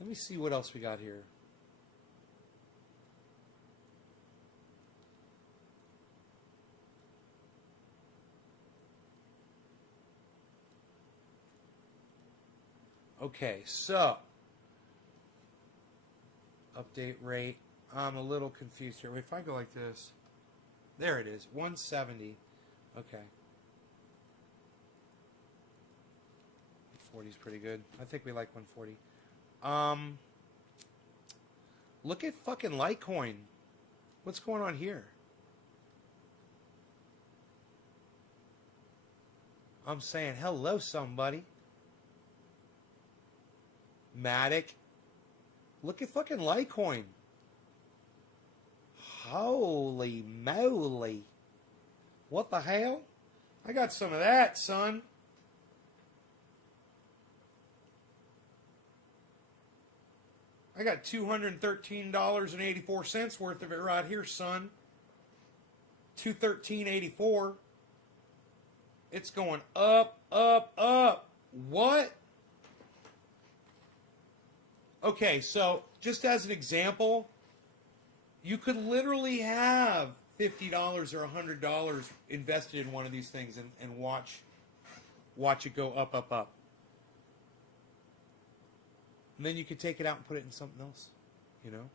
Let me see what else we got here. Okay, so update rate. I'm a little confused here. If I go like this, there it is, 170. Okay, 140 is pretty good. I think we like 140. Look at fucking Litecoin. What's going on here? I'm saying hello, somebody. Matic. Look at fucking Litecoin. Holy moly. What the hell? I got some of that, son. I got $213.84 worth of it right here, son. $213.84. It's going up, up, up. What? Okay, so just as an example, you could literally have $50 or $100 invested in one of these things and watch it go up, up, up. And then you could take it out and put it in something else, you know?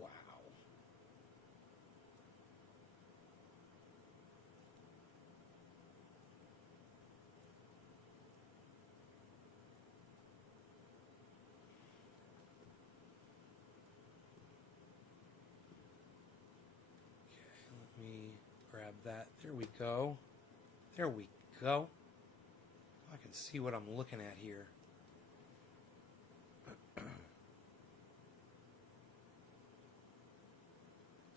Wow. that. There we go. There we go. I can see what I'm looking at here.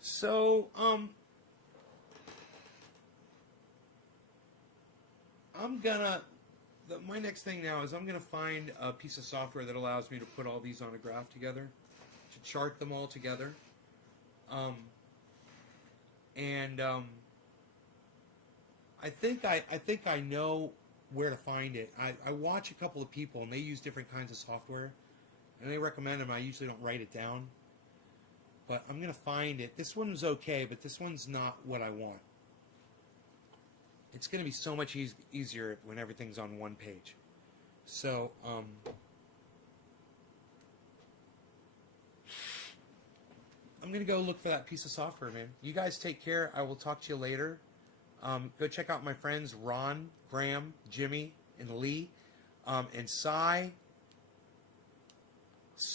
So, I'm gonna, my next thing now is I'm gonna find a piece of software that allows me to put all these on a graph together, to chart them all together. I think I know where to find it. I watch a couple of people and they use different kinds of software, and they recommend them. I usually don't write it down, but I'm gonna find it. This one's okay, but this one's not what I want. It's gonna be so much easier when everything's on one page. So I'm gonna go look for that piece of software, man. You guys take care. I will talk to you later. Go check out my friends Ron, Graham, Jimmy, and Lee, and Cy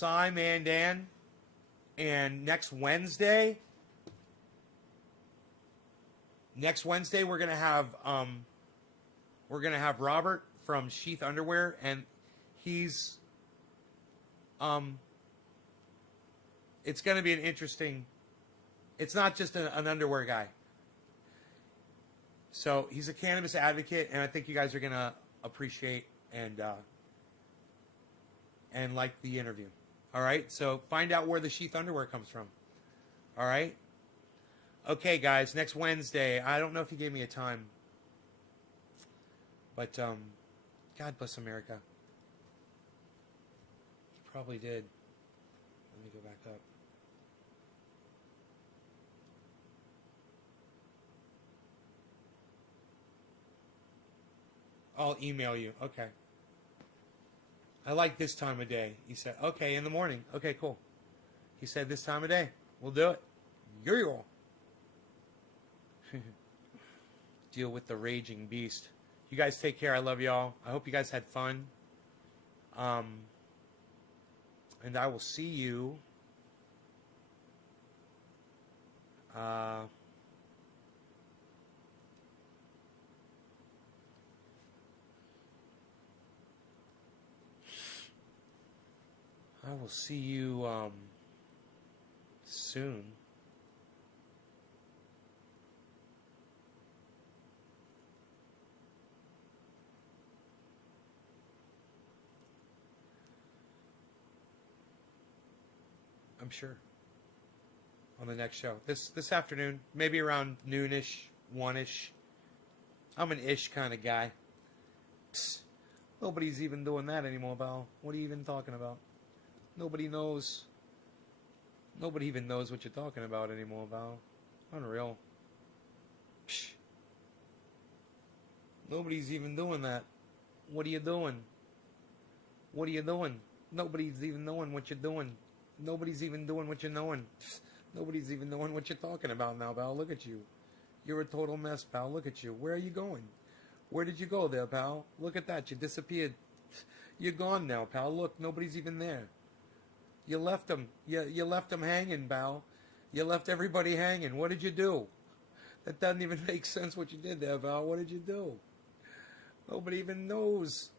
Mandan. And next Wednesday we're gonna have Robert from Sheath Underwear, and he's it's gonna be an interesting. It's not just an underwear guy. So he's a cannabis advocate, and I think you guys are gonna appreciate and like the interview. All right, so find out where the Sheath Underwear comes from. All right. Okay, guys, next Wednesday. I don't know if he gave me a time, but God bless America. He probably did. Let me go back up. I'll email you. Okay. I like this time of day. He said, okay, in the morning. Okay, cool. He said this time of day. We'll do it. Yeah. Deal with the raging beast. You guys take care. I love y'all. I hope you guys had fun. And I will see you. I will see you soon. I'm sure. On the next show. This afternoon, maybe around noonish, 1-ish. I'm an ish kind of guy. Psst. Nobody's even doing that anymore, Val. What are you even talking about? Nobody knows. Nobody even knows what you're talking about anymore, Val. Unreal. Psh. Nobody's even doing that. What are you doing? What are you doing? Nobody's even knowing what you're doing. Nobody's even doing what you're knowing. Psst. Nobody's even knowing what you're talking about now, Val. Look at you. You're a total mess, pal. Look at you. Where are you going? Where did you go there, pal? Look at that. You disappeared. You're gone now, pal. Look, nobody's even there. You left them. You left them hanging, pal. You left everybody hanging. What did you do? That doesn't even make sense what you did there, Val. What did you do? Nobody even knows.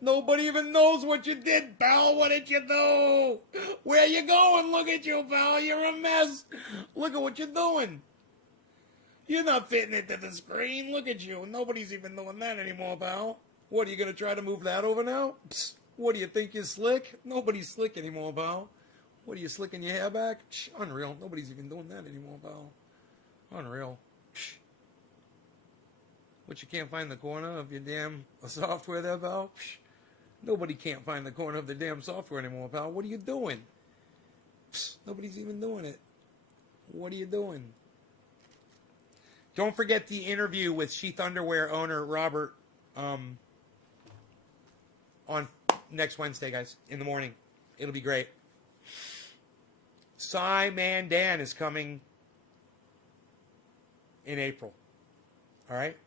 Nobody even knows what you did, pal. What did you do? Where you going? Look at you, pal. You're a mess. Look at what you're doing. You're not fitting into the screen. Look at you. Nobody's even doing that anymore, pal. What, are you going to try to move that over now? Psst. What, do you think you're slick? Nobody's slick anymore, pal. What, are you slicking your hair back? Psh, unreal. Nobody's even doing that anymore, pal. Unreal. Psh. What, you can't find the corner of your damn software there, pal? Psh. Nobody can't find the corner of the damn software anymore, pal. What are you doing? Psh. Nobody's even doing it. What are you doing? Don't forget the interview with Sheath Underwear owner Robert on next Wednesday, guys, in the morning. It'll be great. Cy Mandan is coming in April. All right?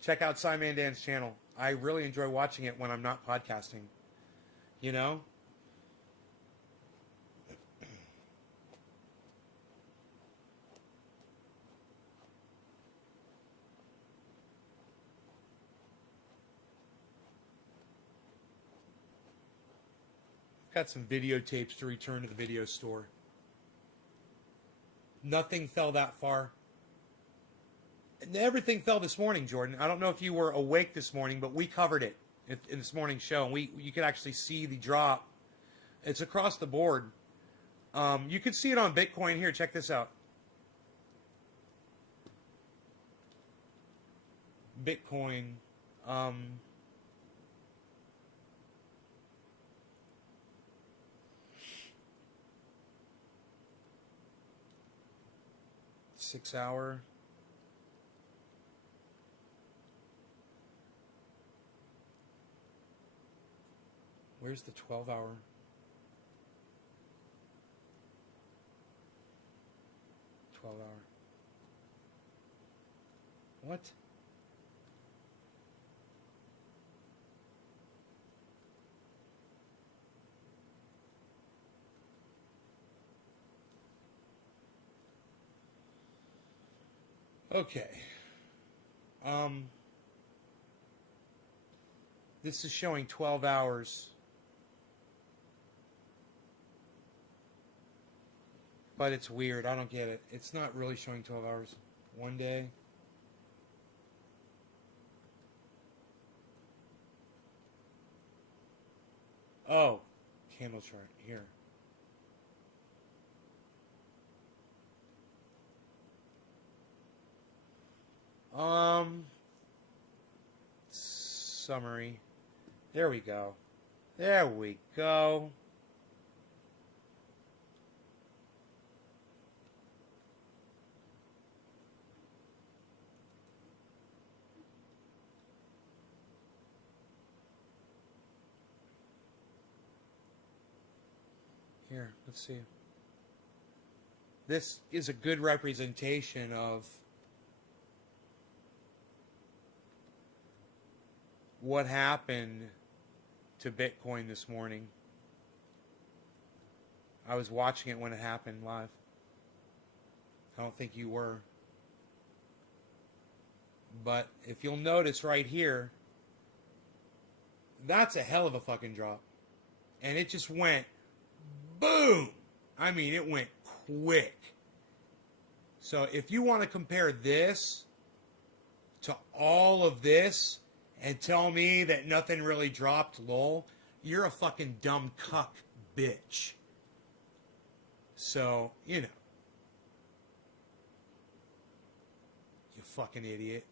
Check out Cy Mandan's channel. I really enjoy watching it when I'm not podcasting. You know? Got some videotapes to return to the video store. Nothing fell that far. Everything fell this morning, Jordan. I don't know if you were awake this morning, but we covered it in this morning's show. And you could actually see the drop. It's across the board. You could see it on Bitcoin here. Check this out. Bitcoin. 6 hour. Where's the 12 hour? What? Okay. This is showing 12 hours. But it's weird. I don't get it. It's not really showing 12 hours. 1 day. Oh. Candle chart. Here. Summary. There we go. There we go. Here, let's see. This is a good representation of what happened to Bitcoin this morning. I was watching it when it happened live. I don't think you were. But if you'll notice right here, that's a hell of a fucking drop. And it just went boom. I mean, it went quick. So if you want to compare this to all of this and tell me that nothing really dropped, lol, you're a fucking dumb cuck bitch. So, you know. You fucking idiot.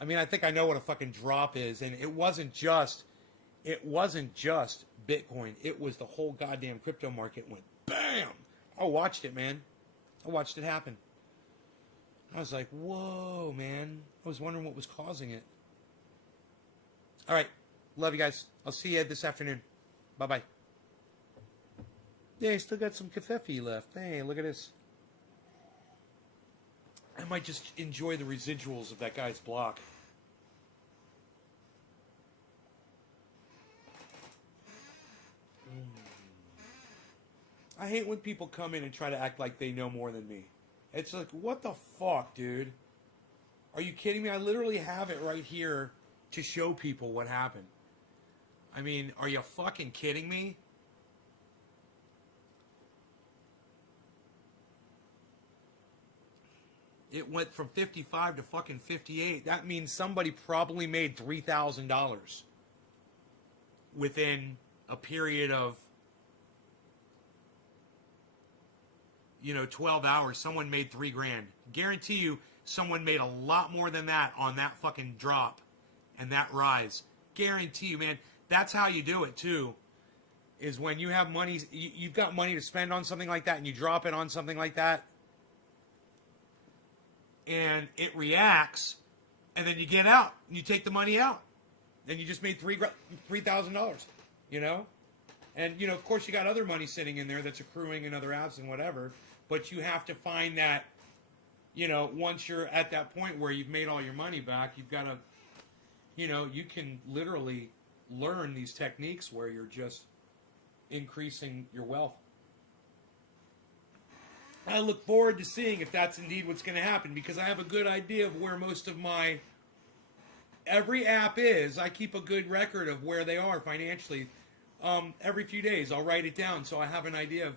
I mean, I think I know what a fucking drop is, and it wasn't just Bitcoin. It was the whole goddamn crypto market went bam. I watched it, man. I watched it happen. I was like, whoa, man. I was wondering what was causing it. All right. Love you guys. I'll see you this afternoon. Bye-bye. Yeah, I still got some kefefe left. Hey, look at this. I might just enjoy the residuals of that guy's block. I hate when people come in and try to act like they know more than me. It's like, what the fuck, dude? Are you kidding me? I literally have it right here to show people what happened. I mean, are you fucking kidding me? It went from 55 to fucking 58. That means somebody probably made $3,000 within a period of, 12 hours. Someone made $3,000. Guarantee you someone made a lot more than that on that fucking drop and that rise. Guarantee you, man. That's how you do it too, is when you have money, you've got money to spend on something like that and you drop it on something like that and it reacts, and then you get out and you take the money out and you just made $3,000, and of course you got other money sitting in there that's accruing in other apps and whatever, but you have to find that, once you're at that point where you've made all your money back, you've got to, you can literally learn these techniques where you're just increasing your wealth. I look forward to seeing if that's indeed what's going to happen, because I have a good idea of where most of my every app is. I keep a good record of where they are financially. Every few days I'll write it down so I have an idea of,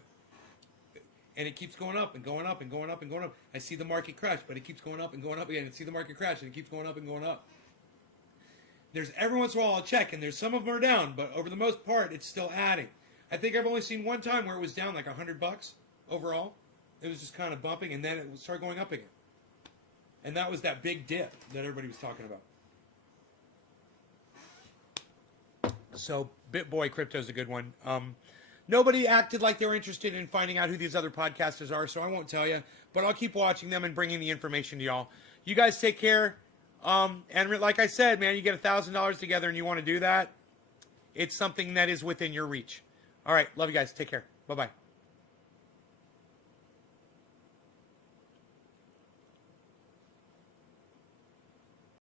and it keeps going up and going up and going up and going up. I see the market crash, but it keeps going up and going up again. I see the market crash and it keeps going up and going up. There's every once in a while I'll check, and there's some of them are down, but over the most part it's still adding. I think I've only seen one time where it was down like $100 overall. It was just kind of bumping, and then it started going up again. And that was that big dip that everybody was talking about. So BitBoy Crypto is a good one. Nobody acted like they were interested in finding out who these other podcasters are, so I won't tell you. But I'll keep watching them and bringing the information to y'all. You guys take care. And like I said, man, you get $1,000 together and you want to do that, it's something that is within your reach. All right. Love you guys. Take care. Bye-bye.